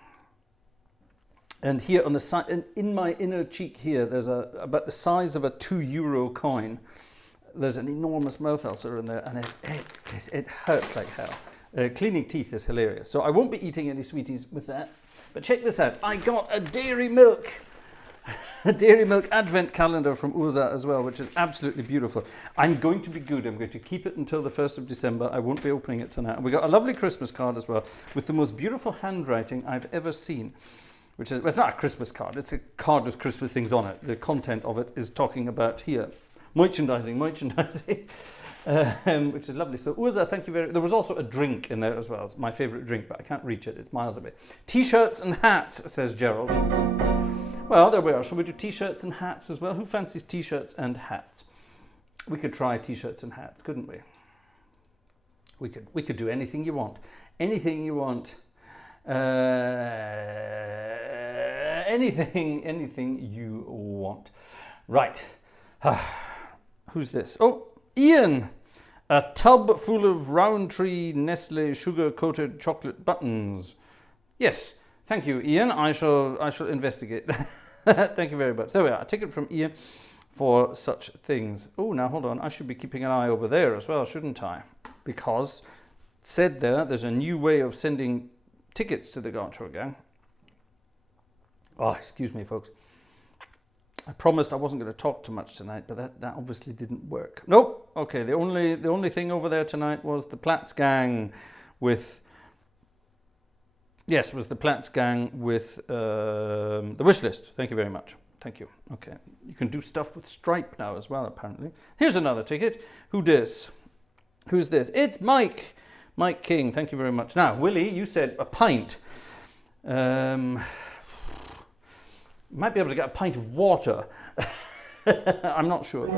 here on the side, in my inner cheek here, there's about the size of a €2 coin. There's an enormous mouth ulcer in there, and it hurts like hell. Cleaning teeth is hilarious. So I won't be eating any sweeties with that. But check this out. I got a Dairy Milk advent calendar from Urza as well, which is absolutely beautiful. I'm going to be good. I'm going to keep it until the 1st of December. I won't be opening it tonight. And we got a lovely Christmas card as well with the most beautiful handwriting I've ever seen. Which is, well, it's not a Christmas card. It's a card with Christmas things on it. The content of it is talking about here. Merchandising. Which is lovely. So Urza, thank you very much. There was also a drink in there as well. It's my favourite drink, but I can't reach it. It's miles away. T-shirts and hats, says Gerald. Well, there we are. Shall we do T-shirts and hats as well? Who fancies T-shirts and hats? We could try T-shirts and hats, couldn't we? We could do anything you want. Anything you want. Anything you want. Right. Who's this? Oh, Ian. A tub full of Roundtree Nestle sugar-coated chocolate buttons. Yes, thank you, Ian. I shall investigate. Thank you very much. There we are. A ticket from Ian for such things. Oh, now hold on. I should be keeping an eye over there as well, shouldn't I? Because it said there's a new way of sending tickets to the Gartshore gang. Oh, excuse me, folks. I promised I wasn't going to talk too much tonight, but that obviously didn't work. Nope. Okay, the only thing over there tonight was the Platts gang with... Yes, was the Platts gang with the wish list. Thank you very much. Thank you. Okay, you can do stuff with Stripe now as well, apparently. Here's another ticket. Who dis? Who's this? It's Mike. Mike King. Thank you very much. Now, Willie, you said a pint. Might be able to get a pint of water. I'm not sure.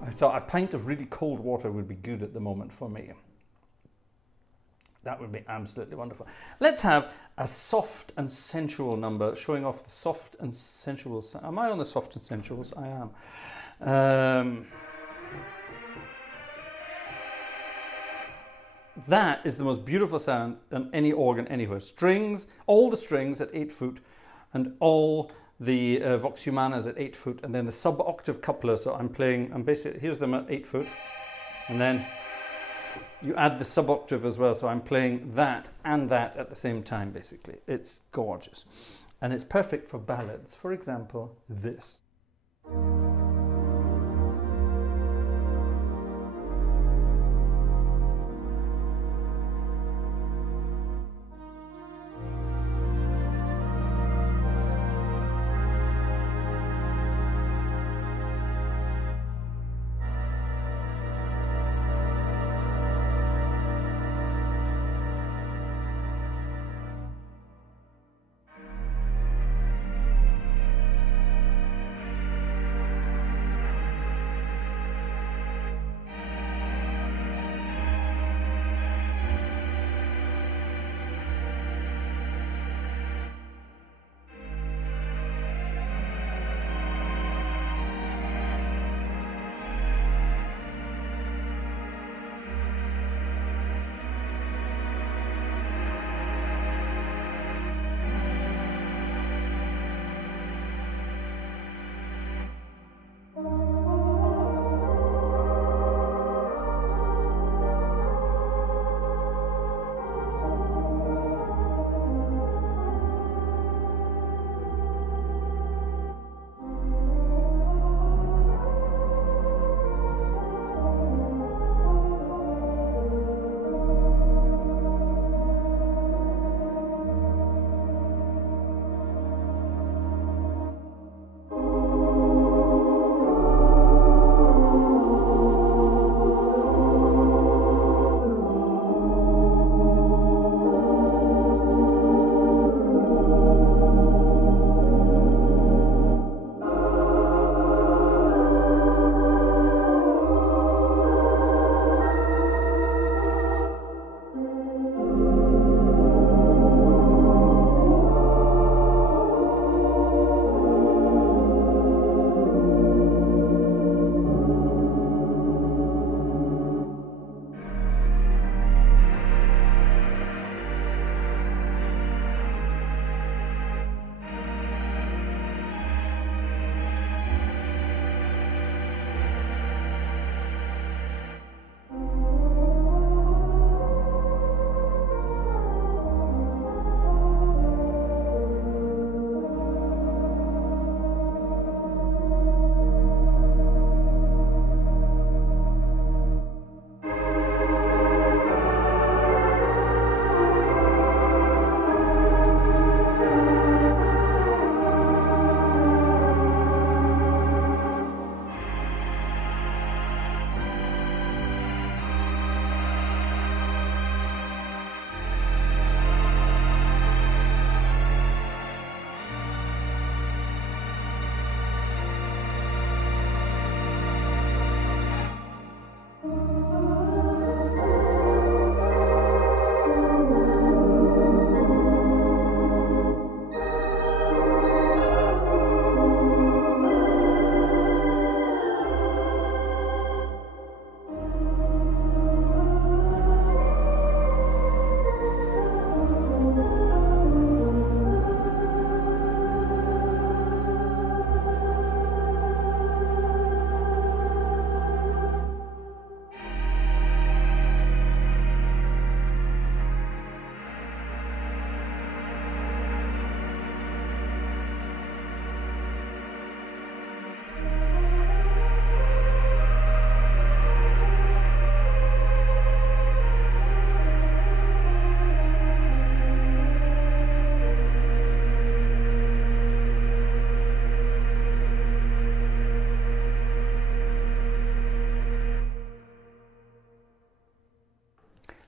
I thought a pint of really cold water would be good at the moment for me. That would be absolutely wonderful. Let's have a soft and sensual number showing off the soft and sensual. Am I on the soft and sensuals? I am. That is the most beautiful sound on any organ anywhere. Strings, all the strings at 8 foot, and all the vox humanas at 8 foot, and then the sub-octave coupler. So I'm basically, here's them at 8 foot, and then you add the sub-octave as well. So I'm playing that and that at the same time, basically. It's gorgeous. And it's perfect for ballads. For example, this.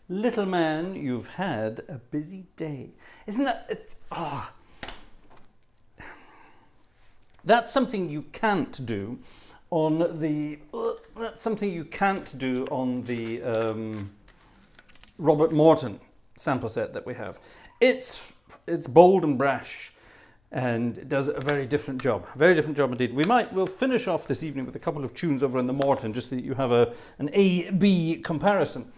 Little man, you've had a busy day. Isn't that... It's, oh. That's something you can't do on the... That's something you can't do on the Robert Morton sample set that we have. It's bold and brash, and it does a very different job. Very different job indeed. We'll finish off this evening with a couple of tunes over in the Morton, just so that you have an A-B comparison.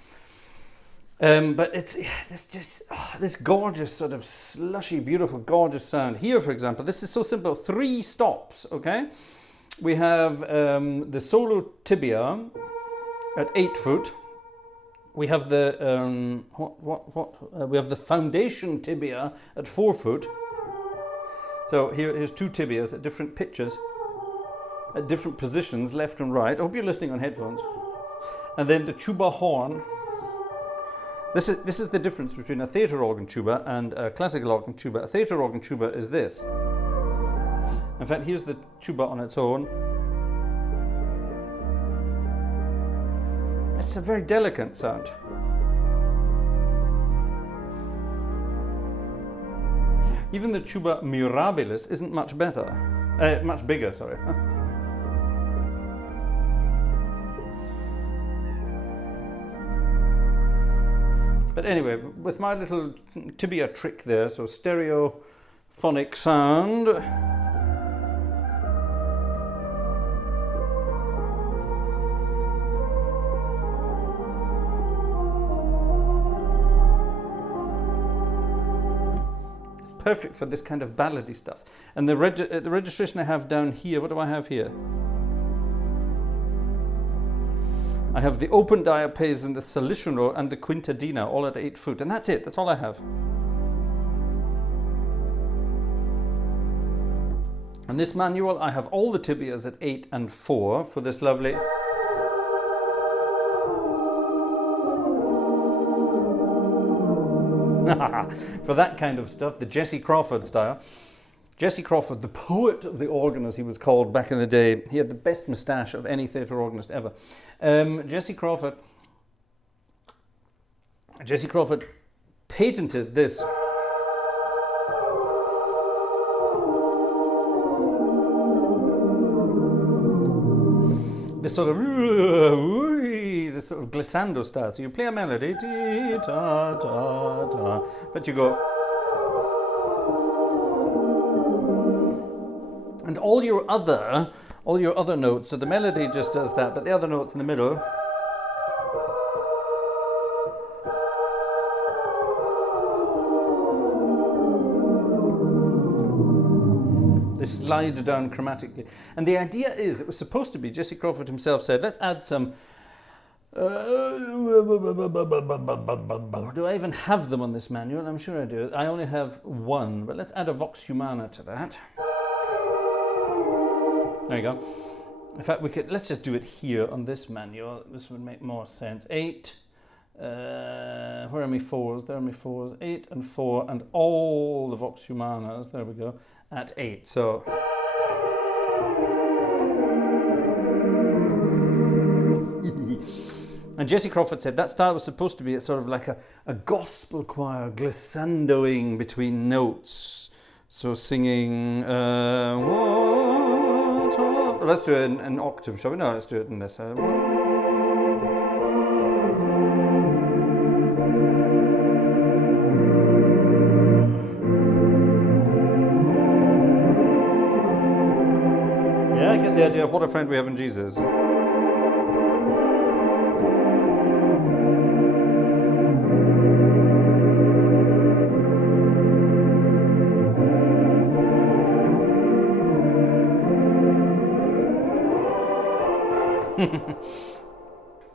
But it's just this gorgeous sort of slushy, beautiful, gorgeous sound. Here, for example, this is so simple. 3 stops, okay? We have the solo tibia at 8 foot. We have the we have the foundation tibia at 4 foot. So here's 2 tibias at different pitches, at different positions, left and right. I hope you're listening on headphones. And then the tuba horn. This is the difference between a theatre organ tuba and a classical organ tuba. A theatre organ tuba is this. In fact, here's the tuba on its own. It's a very delicate sound. Even the tuba mirabilis isn't much better. Much bigger, sorry. But anyway, with my little tibia trick there, so stereophonic sound. It's perfect for this kind of ballady stuff. And the registration I have down here, what do I have here? I have the open diapason, the Saliciano, and the quintadina, all at 8 foot, and that's it. That's all I have. On this manual, I have all the tibias at 8 and 4 for this lovely. For that kind of stuff, the Jesse Crawford style. Jesse Crawford, the poet of the organ, as he was called back in the day. He had the best moustache of any theatre organist ever. Jesse Crawford patented this. This sort of glissando style. So you play a melody, ta ta ta, but you go. And all your other notes, so the melody just does that, but the other notes in the middle. They slide down chromatically. And the idea is, it was supposed to be, Jesse Crawford himself said, let's add some... do I even have them on this manual? I'm sure I do. I only have one, but let's add a Vox Humana to that. There you go. In fact, let's just do it here on this manual. This would make more sense. 8, where are my 4s? There are my 4s. 8 and 4, and all the Vox Humanas, there we go, at 8. So. And Jesse Crawford said that style was supposed to be sort of like a gospel choir glissandoing between notes. So singing, let's do it in an octave, shall we? No, let's do it in this. Yeah, I get the idea of what a friend we have in Jesus.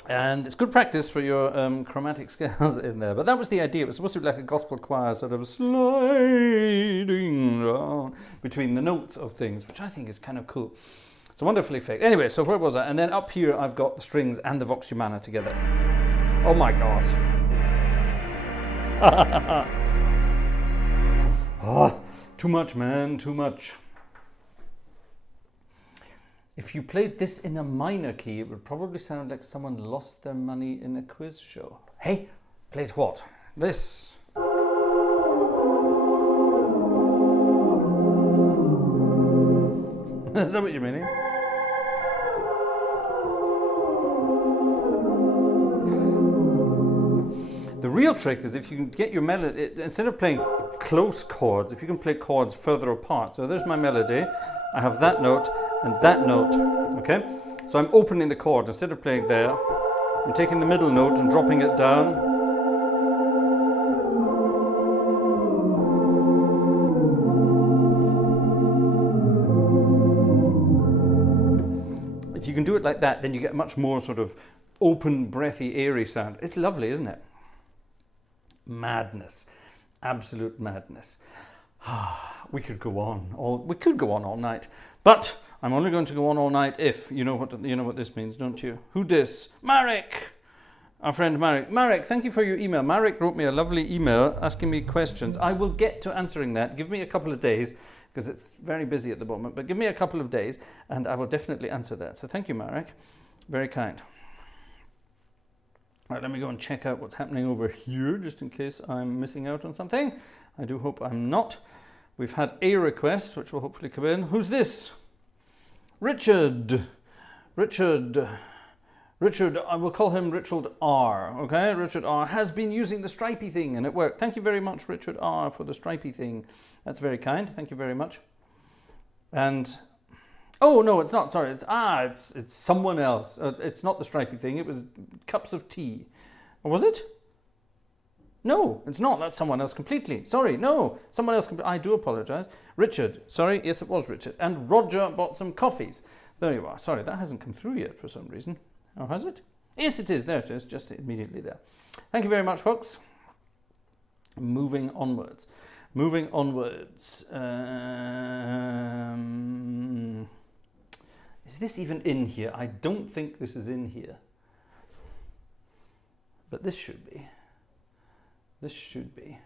And it's good practice for your chromatic scales in there. But that was the idea. It was supposed to be like a gospel choir, sort of sliding down between the notes of things, which I think is kind of cool. It's a wonderful effect. Anyway, so where was I? And then up here I've got the strings and the Vox Humana together. Oh my God. Oh, too much, man, too much. If you played this in a minor key, it would probably sound like someone lost their money in a quiz show. Hey, Played what? This. Is that what you're meaning? The real trick is if you can get your melody, instead of playing close chords, if you can play chords further apart. So there's my melody. I have that note and that note, okay? So I'm opening the chord. Instead of playing there, I'm taking the middle note and dropping it down. If you can do it like that, then you get a much more sort of open, breathy, airy sound. It's lovely, isn't it? Madness. Absolute madness. We could go on all night, but I'm only going to go on all night if you know what this means, don't you? Who dis? Marek, our friend Marek. Marek, thank you for your email. Marek wrote me a lovely email asking me questions. I will get to answering that. Give me a couple of days because it's very busy at the moment. But give me a couple of days, and I will definitely answer that. So thank you, Marek. Very kind. Right, let me go and check out what's happening over here, just in case I'm missing out on something. I do hope I'm not. We've had a request, which will hopefully come in. Who's this? Richard. Richard, I will call him Richard R, okay? Richard R has been using the stripy thing, and it worked. Thank you very much, Richard R, for the stripy thing. That's very kind. Thank you very much. And... oh, no, it's not. Sorry. It's someone else. It's not the stripy thing. It was cups of tea. Or was it? No, it's not. That's someone else completely. Sorry. No, someone else. I do apologize. Richard. Sorry. Yes, it was Richard. And Roger bought some coffees. There you are. Sorry, that hasn't come through yet for some reason. Oh, has it? Yes, it is. There it is. Just immediately there. Thank you very much, folks. Moving onwards. Moving onwards. Is this even in here? I don't think this is in here. But this should be. This should be.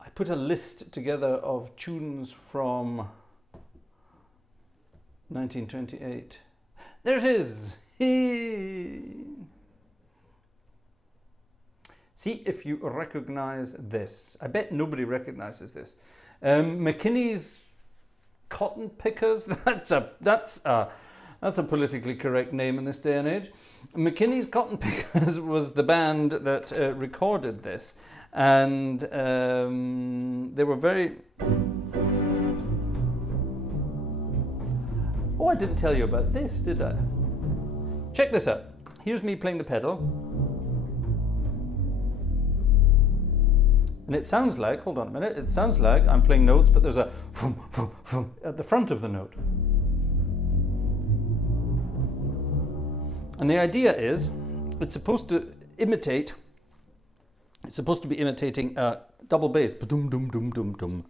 I put a list together of tunes from 1928. There it is! See if you recognize this. I bet nobody recognizes this. McKinney's Cotton Pickers. That's a politically correct name in this day and age. McKinney's Cotton Pickers was the band that recorded this, and they were very... Oh, I didn't tell you about this, did I? Check this out. Here's me playing the pedal. And it sounds like, hold on a minute, it sounds like I'm playing notes, but there's a vroom, vroom, vroom at the front of the note. And the idea is, it's supposed to imitate, it's supposed to be imitating a double bass. Ba-dum, dum, dum, dum, dum.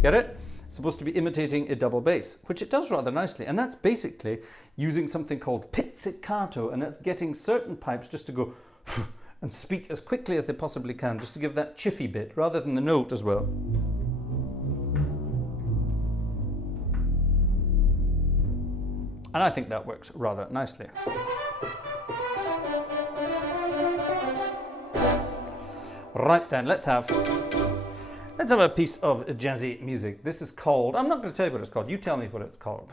Get it? It's supposed to be imitating a double bass, which it does rather nicely. And that's basically using something called pizzicato, and that's getting certain pipes just to go and speak as quickly as they possibly can, just to give that chiffy bit, rather than the note as well. And I think that works rather nicely. Right then, let's have a piece of jazzy music. This is called, I'm not going to tell you what it's called, you tell me what it's called.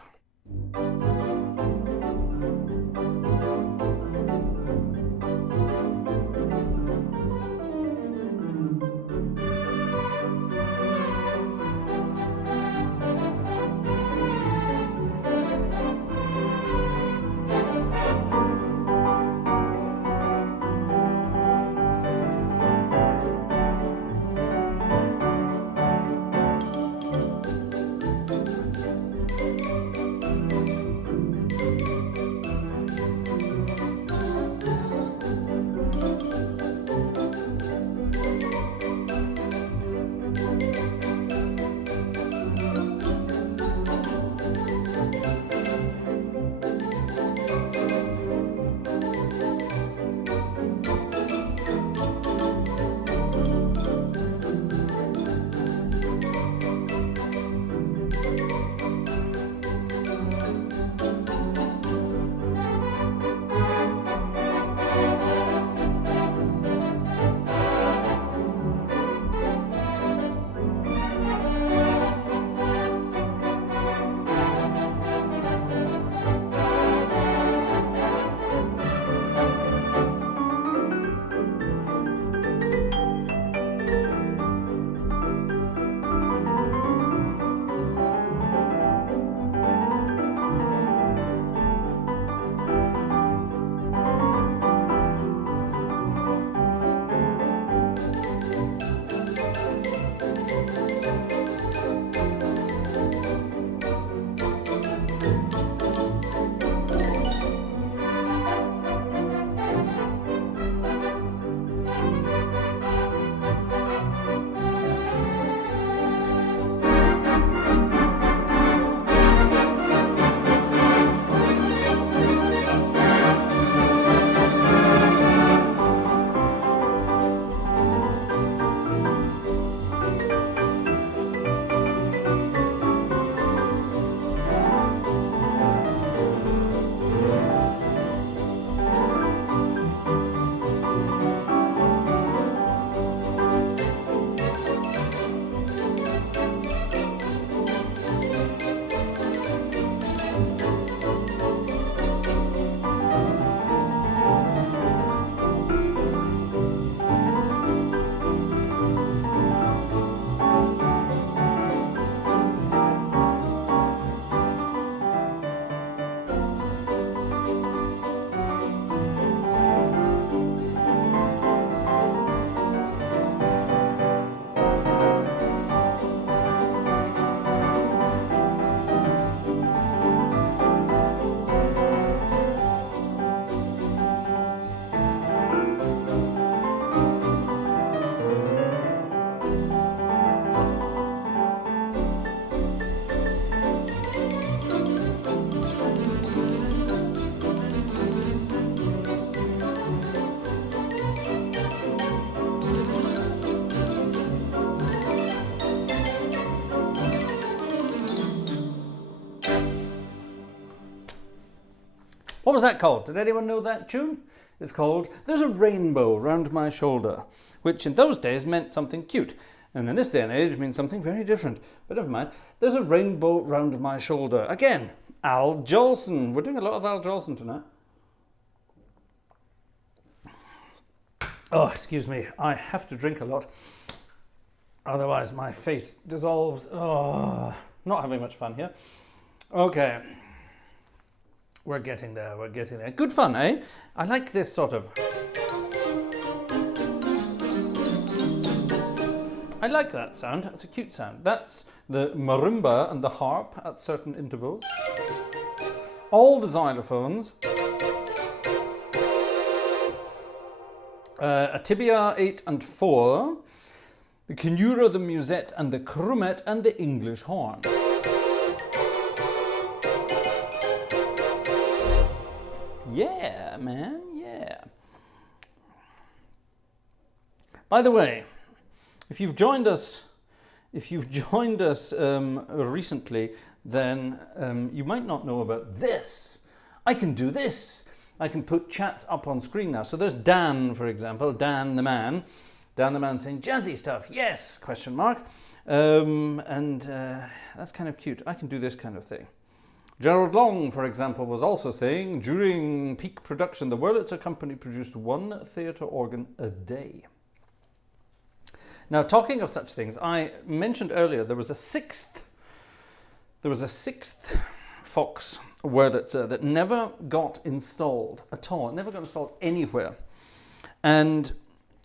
What was that called? Did anyone know that tune? It's called There's a Rainbow Round My Shoulder, which in those days meant something cute. And in this day and age means something very different. But never mind. There's a rainbow round my shoulder. Again, Al Jolson. We're doing a lot of Al Jolson tonight. Oh, excuse me. I have to drink a lot. Otherwise my face dissolves. Oh, not having much fun here. Okay. We're getting there. We're getting there. Good fun, eh? I like this sort of... I like that sound. It's a cute sound. That's the marimba and the harp at certain intervals. All the xylophones. A tibia 8 and 4. The canura, the musette, and the crumette, and the English horn. Yeah, man, yeah. By the way, if you've joined us recently, then you might not know about this. I can do this. I can put chats up on screen now. So there's Dan, for example, Dan the man saying jazzy stuff. Yes? Question mark. That's kind of cute. I can do this kind of thing. Gerald Long, for example, was also saying during peak production, the Wurlitzer company produced 1 theatre organ a day. Now, talking of such things, I mentioned earlier there was a sixth Fox Wurlitzer that never got installed at all. It never got installed anywhere. And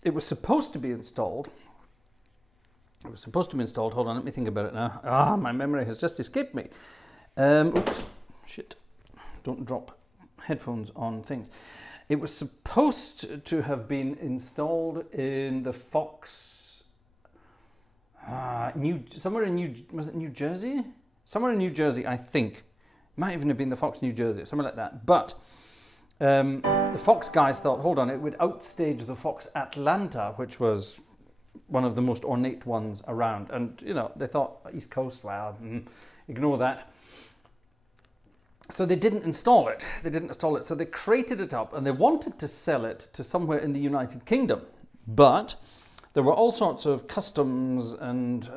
it was supposed to be installed. Hold on, let me think about it now. Ah, my memory has just escaped me. Oops, shit. Don't drop headphones on things. It was supposed to have been installed in the Fox... somewhere in New Jersey? Somewhere in New Jersey, I think. Might even have been the Fox New Jersey, something like that. But the Fox guys thought, hold on, it would outstage the Fox Atlanta, which was one of the most ornate ones around. And, you know, they thought, East Coast, well, ignore that. So they didn't install it. So they crated it up and they wanted to sell it to somewhere in the United Kingdom. But there were all sorts of customs and,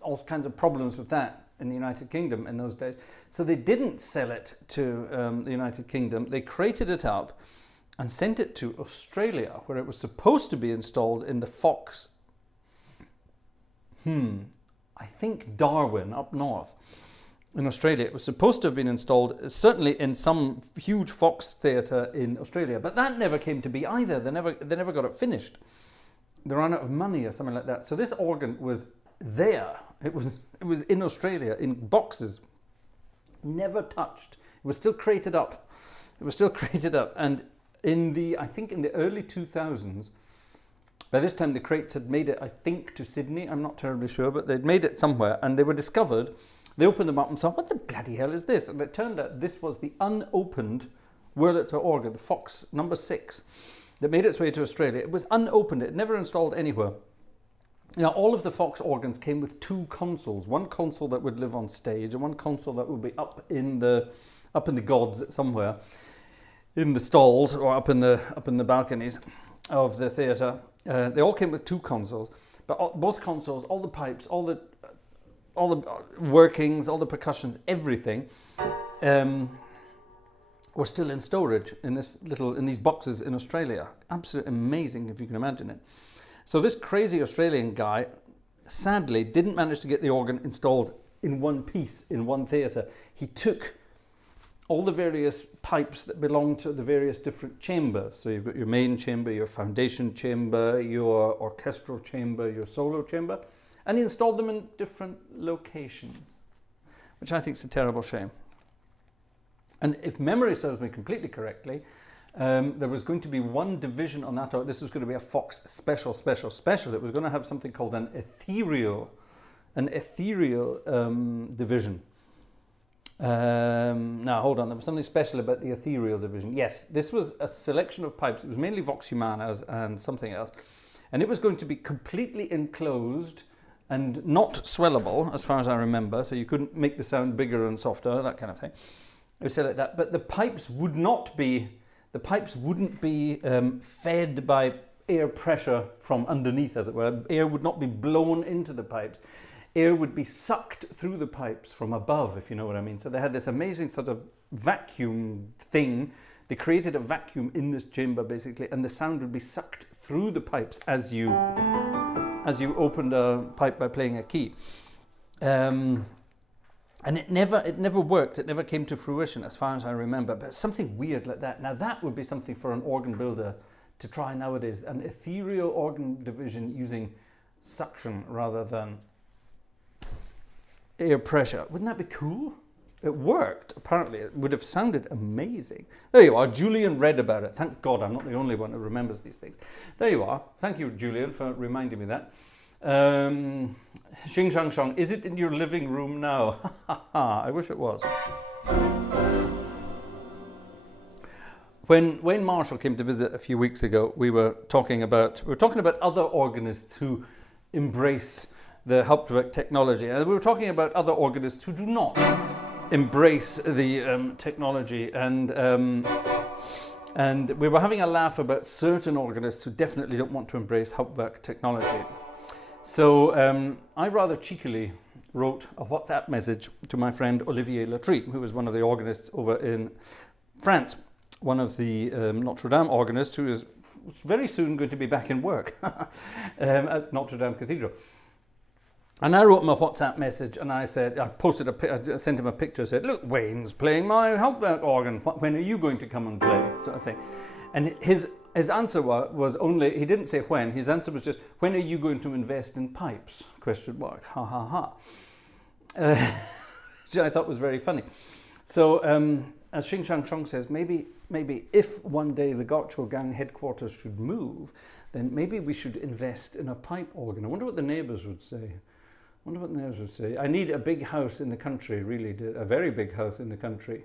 all kinds of problems with that in the United Kingdom in those days. So they didn't sell it to the United Kingdom. They crated it up and sent it to Australia, where it was supposed to be installed in the Fox, I think Darwin, up north. In Australia, it was supposed to have been installed, certainly in some huge Fox theatre in Australia. But that never came to be either. They never got it finished. They ran out of money or something like that. So this organ was there. It was in Australia in boxes, never touched. It was still crated up. And I think in the early 2000s, by this time the crates had made it, I think, to Sydney. I'm not terribly sure, but they'd made it somewhere, and they were discovered. They opened them up and thought, what the bloody hell is this? And it turned out this was the unopened Wurlitzer organ, Fox number 6, that made its way to Australia. It was unopened. It never installed anywhere. Now, all of the Fox organs came with 2 consoles. One console that would live on stage and one console that would be up in the gods somewhere, in the stalls or up in the balconies of the theatre. They all came with 2 consoles, but both consoles, all the pipes, all the workings, all the percussions, everything were still in storage in these boxes in Australia. Absolutely amazing, if you can imagine it. So this crazy Australian guy, sadly, didn't manage to get the organ installed in one piece, in one theatre. He took all the various pipes that belong to the various different chambers. So you've got your main chamber, your foundation chamber, your orchestral chamber, your solo chamber, and he installed them in different locations, which I think is a terrible shame. And if memory serves me completely correctly, there was going to be one division on that. This was going to be a Fox special. It was going to have something called an ethereal division. Now, hold on. There was something special about the ethereal division. Yes, this was a selection of pipes. It was mainly Vox Humanas and something else. And it was going to be completely enclosed and not swellable, as far as I remember. So you couldn't make the sound bigger and softer, that kind of thing. It would sound like that, but the pipes wouldn't be fed by air pressure from underneath, as it were. Air would not be blown into the pipes. Air would be sucked through the pipes from above, if you know what I mean. So they had this amazing sort of vacuum thing. They created a vacuum in this chamber, basically, and the sound would be sucked through the pipes as you opened a pipe by playing a key. And it never worked. It never came to fruition, as far as I remember. But something weird like that. Now that would be something for an organ builder to try nowadays. An ethereal organ division using suction rather than air pressure. Wouldn't that be cool? It worked. Apparently, it would have sounded amazing. There you are. Julian read about it. Thank God I'm not the only one who remembers these things. There you are. Thank you, Julian, for reminding me that. Xing Shang Shang, is it in your living room now? I wish it was. When Marshall came to visit a few weeks ago, we were talking about other organists who embrace the Hauptwerk technology, and we were talking about other organists who do not embrace the technology, and we were having a laugh about certain organists who definitely don't want to embrace Hauptwerk technology. So I rather cheekily wrote a WhatsApp message to my friend Olivier Latry, who is one of the organists over in France, one of the Notre Dame organists who is very soon going to be back in work at Notre Dame Cathedral. And I wrote him a WhatsApp message, and I said, I sent him a picture, said, look, Wayne's playing my Hauptwerk organ. When are you going to come and play? Sort of thing. And his answer was only, he didn't say when, his answer was just, when are you going to invest in pipes? Question mark, ha ha ha. Which I thought was very funny. So, as Xing Shang Chong says, maybe if one day the Gartshore gang headquarters should move, then maybe we should invest in a pipe organ. I wonder what the neighbours would say. I need a big house in the country, really, a very big house in the country,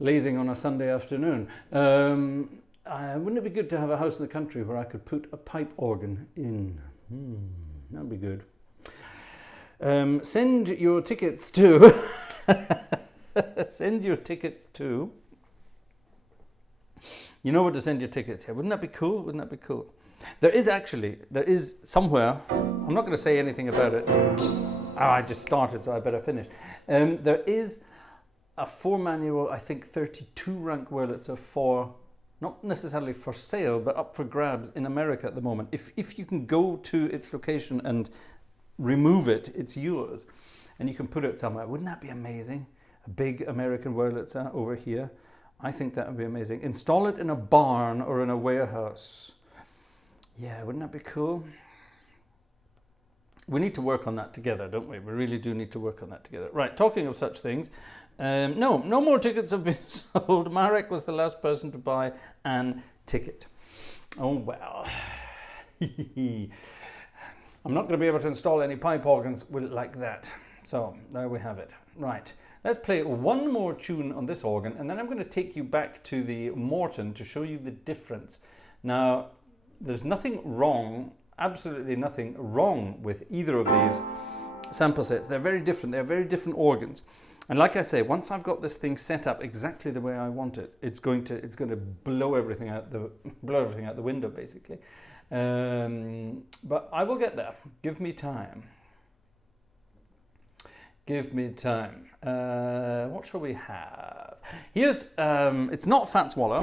lazing on a Sunday afternoon. Wouldn't it be good to have a house in the country where I could put a pipe organ in? That'd be good. Send your tickets to... Send your tickets to... You know where to send your tickets here. Wouldn't that be cool? Wouldn't that be cool? There is somewhere, I'm not going to say anything about it. I just started, so I better finish. There is a 4-manual, I think 32 rank Wurlitzer for, not necessarily for sale, but up for grabs in America at the moment. If you can go to its location and remove it, it's yours. And you can put it somewhere. Wouldn't that be amazing? A big American Wurlitzer over here. I think that would be amazing. Install it in a barn or in a warehouse. Yeah, wouldn't that be cool? We need to work on that together, don't we? We really do need to work on that together. Right, talking of such things, no more tickets have been sold. Marek was the last person to buy an ticket. Oh, well. I'm not going to be able to install any pipe organs like that. So, there we have it. Right. Let's play one more tune on this organ, and then I'm going to take you back to the Morton to show you the difference. Now, there's nothing wrong, absolutely nothing wrong with either of these sample sets. They're very different. They're very different organs. And like I say, once I've got this thing set up exactly the way I want it, it's going to blow everything out the window, basically. But I will get there. Give me time. Give me time. What shall we have? Here's, it's not Fats Waller.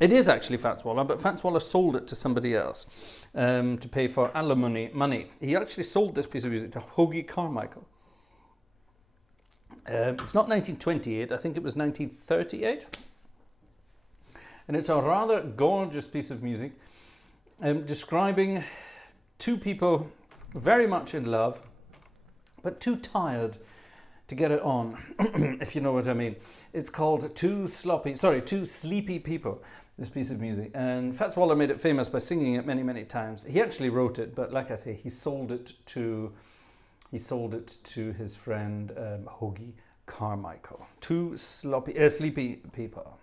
It is actually Fats Waller, but Fats Waller sold it to somebody else to pay for alimony money. He actually sold this piece of music to Hoagie Carmichael. It's not 1928, I think it was 1938. And it's a rather gorgeous piece of music describing two people very much in love, but too tired to get it on, if you know what I mean. It's called Two Sleepy People, this piece of music. And Fats Waller made it famous by singing it many, many times. He actually wrote it, but like I say, he sold it to his friend Hoagie Carmichael. Two Sleepy People.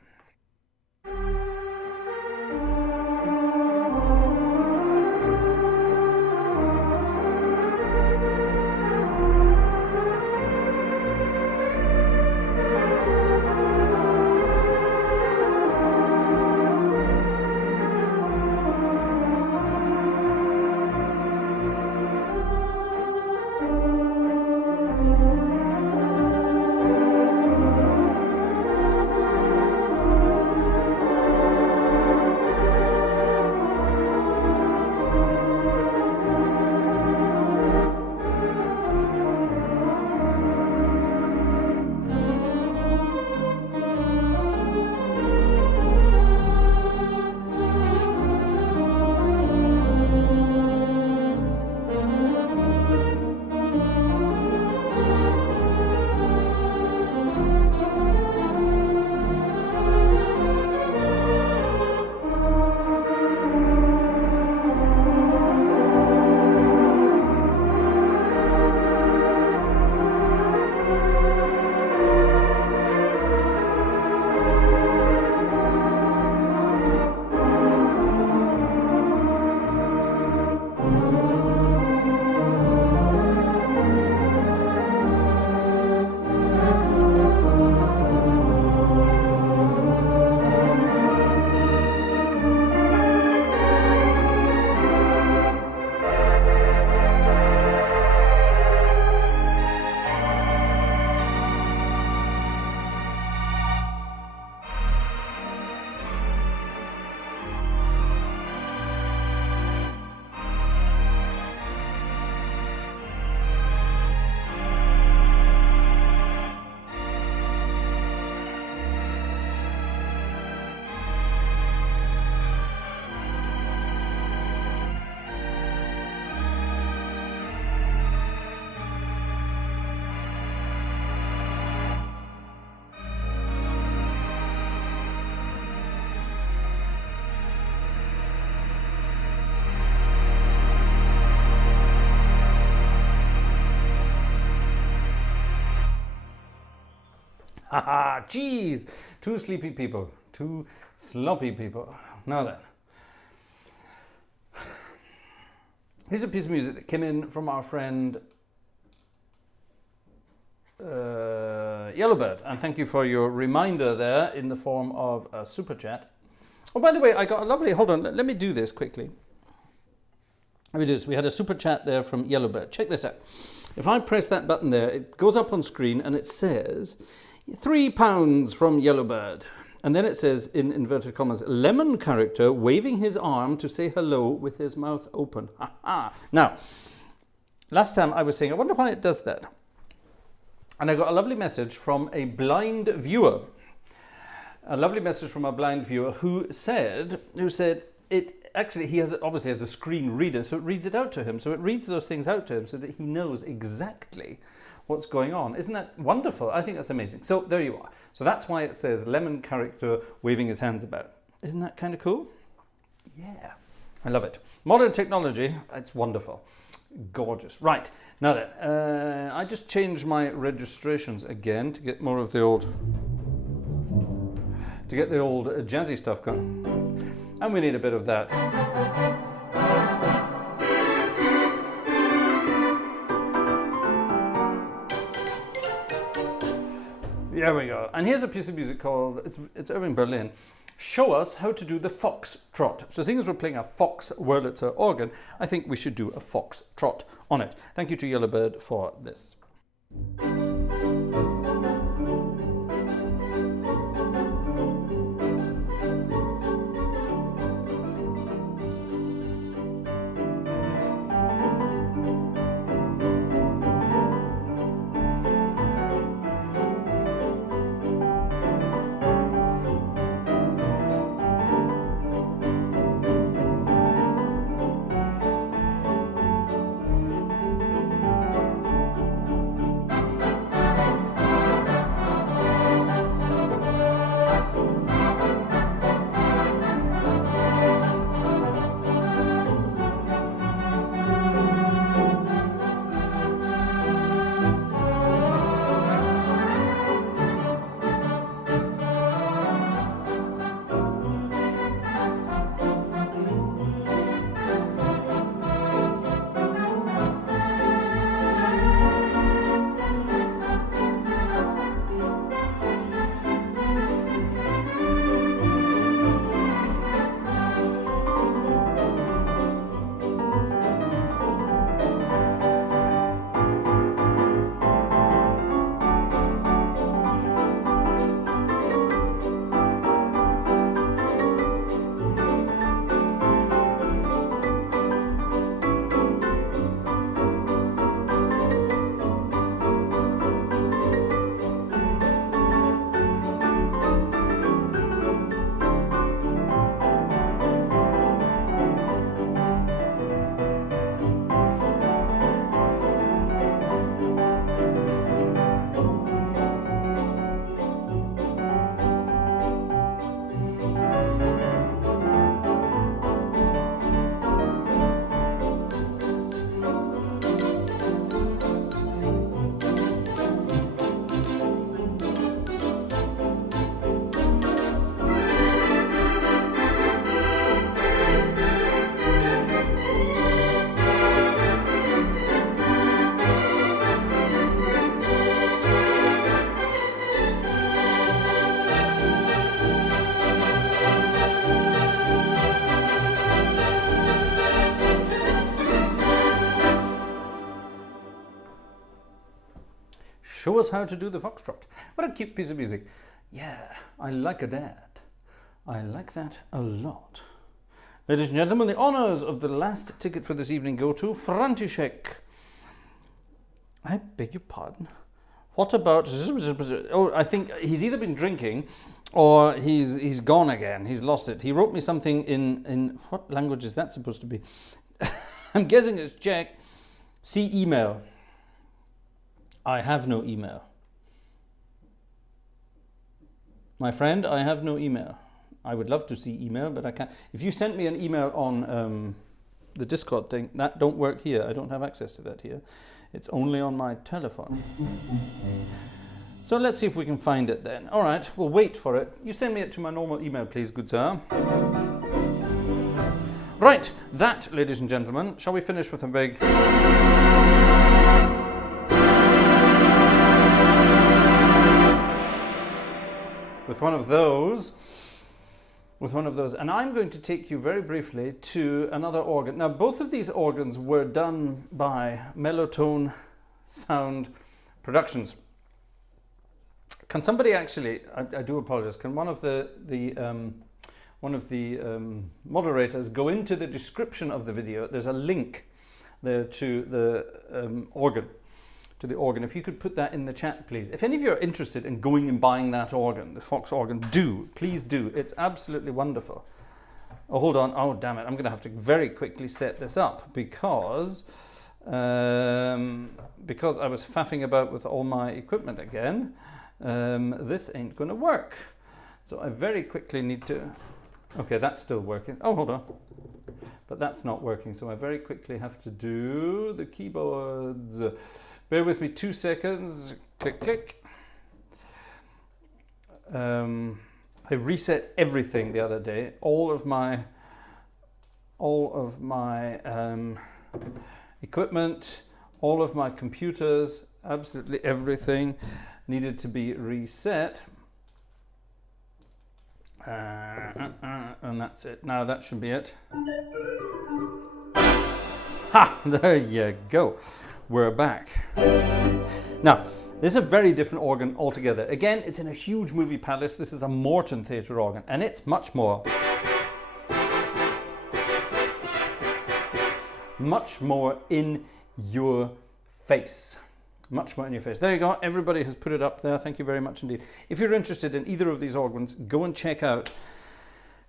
Haha, jeez. Two sleepy people. Two sloppy people. Now then. Here's a piece of music that came in from our friend Yellowbird. And thank you for your reminder there in the form of a super chat. Oh, by the way, I got a lovely... Hold on, let me do this quickly. Let me do this. We had a super chat there from Yellowbird. Check this out. If I press that button there, it goes up on screen and it says £3 from Yellowbird. And then it says, in inverted commas, lemon character waving his arm to say hello with his mouth open. Ha ha. Now, last time I was saying, I wonder why it does that. And I got a lovely message from a blind viewer. A lovely message from a blind viewer who said it actually, he obviously has a screen reader, so it reads it out to him. So it reads those things out to him so that he knows exactly what's going on. Isn't that wonderful? I think that's amazing. So there you are. So that's why it says lemon character waving his hands about. Isn't that kind of cool? Yeah, I love it. Modern technology, it's wonderful. Gorgeous. Right, now then, I just changed my registrations again to get more of the old, jazzy stuff going. And we need a bit of that. There we go. And here's a piece of music called, it's Irving Berlin, Show Us How to Do the Fox Trot. So seeing as we're playing a Fox Wurlitzer organ, I think we should do a fox trot on it. Thank you to Yellowbird for this. Show us how to do the foxtrot. What a cute piece of music. Yeah, I like a dad. I like that a lot. Ladies and gentlemen, the honours of the last ticket for this evening go to František. I beg your pardon. What about... Oh, I think he's either been drinking or he's gone again. He's lost it. He wrote me something in what language is that supposed to be? I'm guessing it's Czech. See email. I have no email. My friend, I have no email. I would love to see email, but I can't. If you sent me an email on the Discord thing, that don't work here. I don't have access to that here. It's only on my telephone. So let's see if we can find it then. All right, we'll wait for it. You send me it to my normal email, please, good sir. Right, that, ladies and gentlemen, shall we finish with a big... with one of those, and I'm going to take you very briefly to another organ. Now, both of these organs were done by Melotone Sound Productions. Can somebody actually, I do apologize, can one of the moderators go into the description of the video? There's a link there to the organ. If you could put that in the chat, please. If any of you are interested in going and buying that organ, the Fox organ, please do. It's absolutely wonderful. Oh, hold on. Oh, damn it. I'm going to have to very quickly set this up because I was faffing about with all my equipment again. This ain't going to work. So I very quickly need to... Okay, that's still working. Oh, hold on. But that's not working. So I very quickly have to do the keyboards. Bear with me 2 seconds. Click, click. I reset everything the other day. All of my equipment, all of my computers, absolutely everything needed to be reset. And that's it. Now that should be it. Ha! There you go. We're back. Now, this is a very different organ altogether. Again, it's in a huge movie palace. This is a Morton theatre organ, and it's much more in your face. Much more in your face. There you go. Everybody has put it up there. Thank you very much indeed. If you're interested in either of these organs, go and check out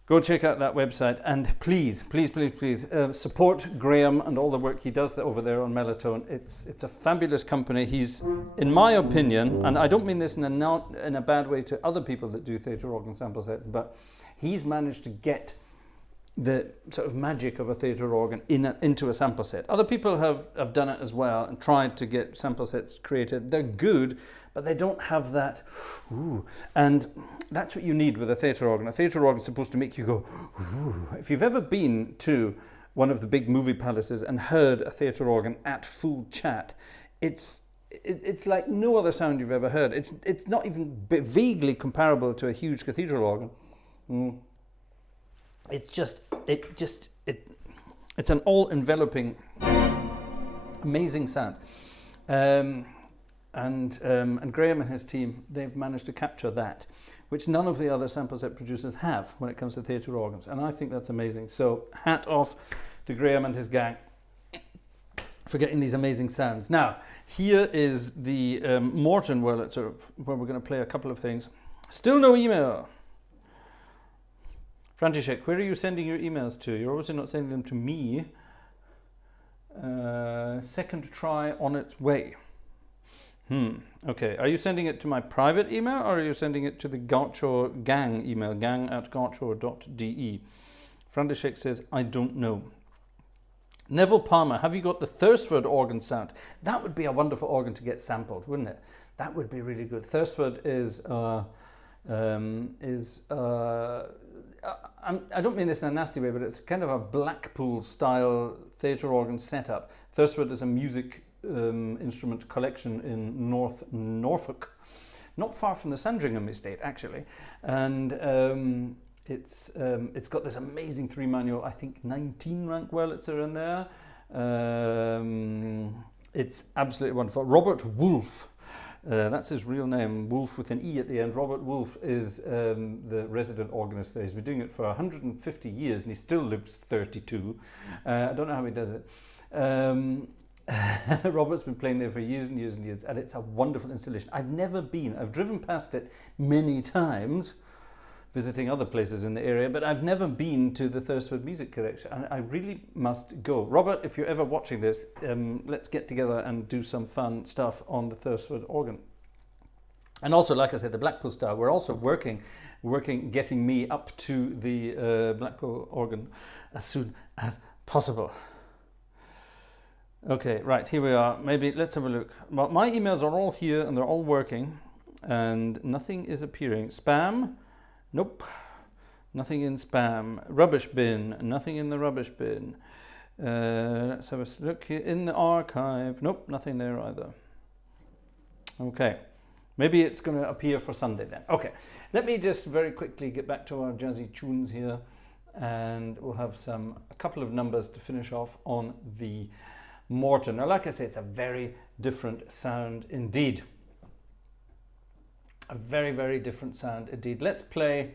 that website, and please support Graham and all the work he does over there on Melotone. It's a fabulous company. He's, in my opinion, and I don't mean this in a bad way to other people that do theatre organ sample sets, but he's managed to get the sort of magic of a theatre organ into a sample set. Other people have done it as well and tried to get sample sets created. They're good, but they don't have that ooh. And that's what you need with a theatre organ. A theatre organ is supposed to make you go ooh. If you've ever been to one of the big movie palaces and heard a theatre organ at full chat, it's like no other sound you've ever heard. It's not even vaguely comparable to a huge cathedral organ. It's an all-enveloping, amazing sound. And Graham and his team, they've managed to capture that, which none of the other sample set producers have when it comes to theatre organs. And I think that's amazing. So hat off to Graham and his gang for getting these amazing sounds. Now, here is the Morton Wurlitzer, where we're going to play a couple of things. Still no email. František, where are you sending your emails to? You're obviously not sending them to me. Second try on its way. Okay, are you sending it to my private email, or are you sending it to the Gartshore gang email, gang@gartshore.de? František says, I don't know. Neville Palmer, have you got the Thursford organ sound? That would be a wonderful organ to get sampled, wouldn't it? That would be really good. Thursford is I don't mean this in a nasty way, but it's kind of a Blackpool style theatre organ setup. Thursford is a music instrument collection in North Norfolk, not far from the Sandringham estate actually, and it's got this amazing 3-manual, I think 19 rank Wurlitzer in there. It's absolutely wonderful. Robert Wolfe, that's his real name, Wolfe with an E at the end. Robert Wolfe is the resident organist there. He's been doing it for 150 years and he still looks 32. I don't know how he does it. Robert's been playing there for years and years and years, and it's a wonderful installation. I've driven past it many times, visiting other places in the area, but I've never been to the Thursford Music Collection, and I really must go. Robert, if you're ever watching this, let's get together and do some fun stuff on the Thursford organ. And also, like I said, the Blackpool style, we're also working getting me up to the Blackpool organ as soon as possible. Okay, right, here we are. Maybe let's have a look. Well, my emails are all here and they're all working. and nothing is appearing. Spam? Nope. Nothing in spam. Rubbish bin? Nothing in the rubbish bin. Let's have a look here in the archive. Nope, nothing there either. Okay, maybe it's going to appear for Sunday then. Okay, let me just very quickly get back to our jazzy tunes here, and we'll have a couple of numbers to finish off on the Morton. Now, like I say, it's a very different sound indeed. A very, very different sound indeed. Let's play,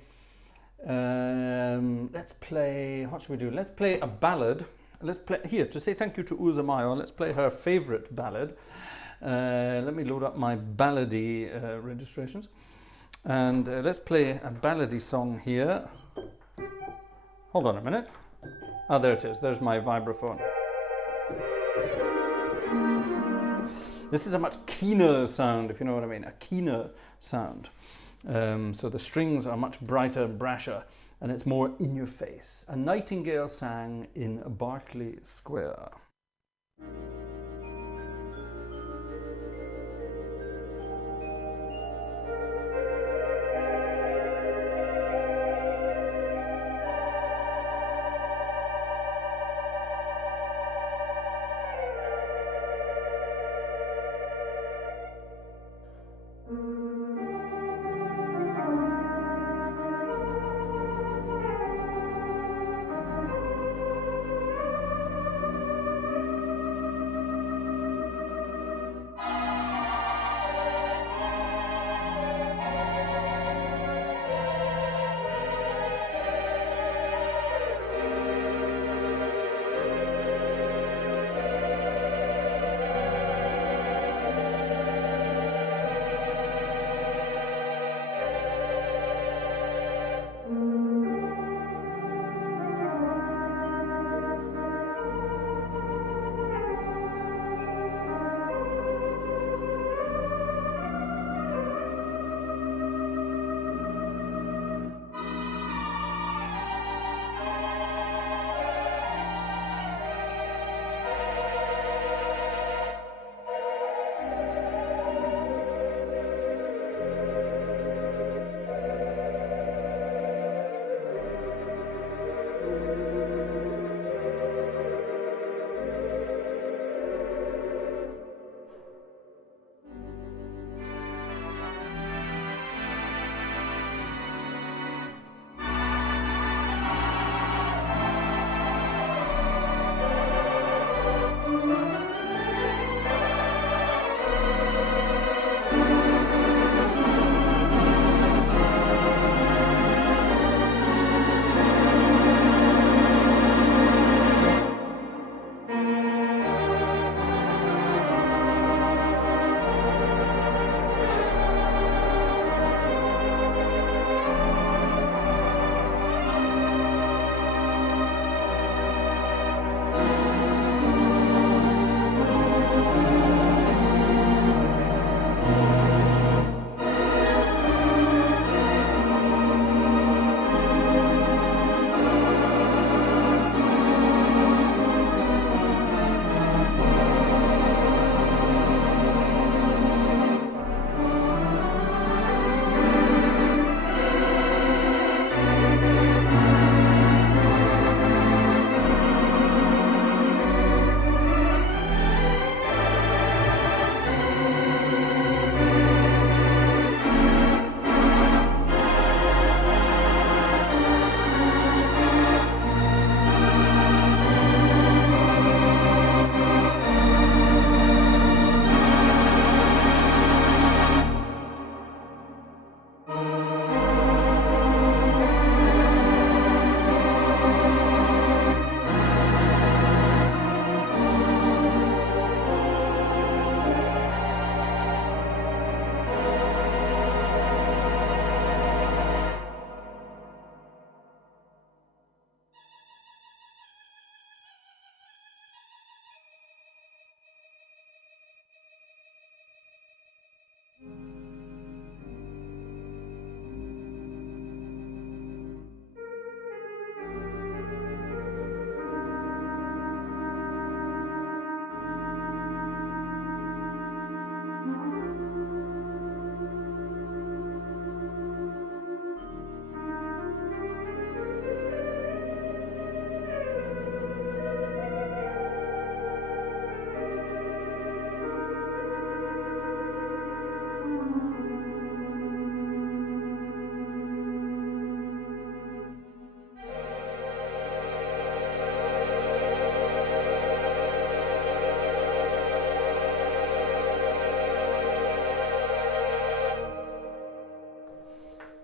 what should we do? Let's play a ballad. Let's play, here, to say thank you to Uza Mayo, let's play her favorite ballad. Let me load up my ballady registrations. And let's play a ballady song here. Hold on a minute. Ah, there it is. There's my vibraphone. This is a much keener sound, if you know what I mean, a keener sound. So the strings are much brighter and brasher, and it's more in your face. A nightingale sang in Berkeley Square.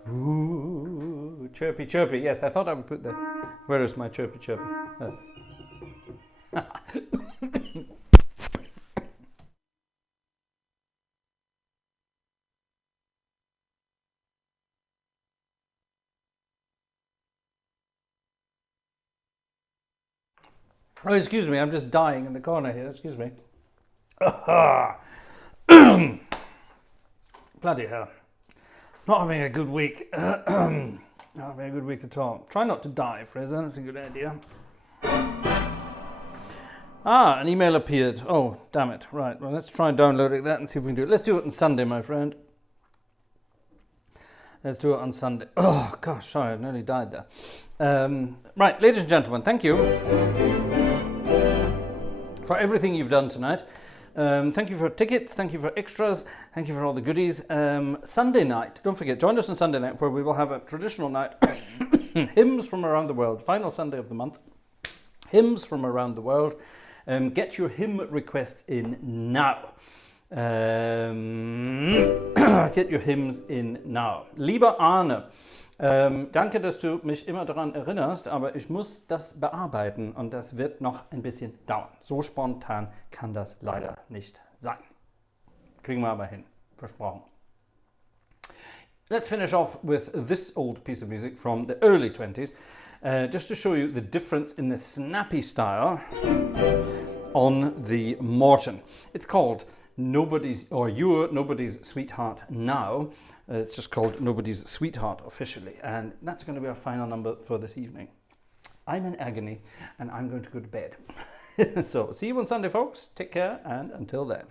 Ooh, chirpy, chirpy. Yes, I thought I would put the... Where is my chirpy, chirpy? Oh, excuse me, I'm just dying in the corner here, excuse me. Bloody hell. Not having a good week. Not having a good week at all. Try not to die, Fraser, that's a good idea. Ah, an email appeared. Oh, damn it. Right, well, let's try downloading that and see if we can do it. Let's do it on Sunday, my friend. Let's do it on Sunday. Oh, gosh, sorry, I nearly died there. Right, ladies and gentlemen, thank you for everything you've done tonight. Thank you for tickets, thank you for extras, thank you for all the goodies. Sunday night, don't forget, join us on Sunday night where we will have a traditional night. Hymns from around the world, final Sunday of the month. Hymns from around the world. Get your hymn requests in now. Get your hymns in now. Lieber Arne, danke, dass du mich immer daran erinnerst, aber ich muss das bearbeiten und das wird noch ein bisschen dauern. So spontan kann das leider nicht sein. Kriegen wir aber hin, versprochen. Let's finish off with this old piece of music from the early 20s, just to show you the difference in the snappy style on the Morton. It's called Nobody's, or You're Nobody's Sweetheart Now. It's just called Nobody's Sweetheart officially, and that's going to be our final number for this evening. I'm in agony and I'm going to go to bed. So see you on Sunday, folks. Take care, and until then.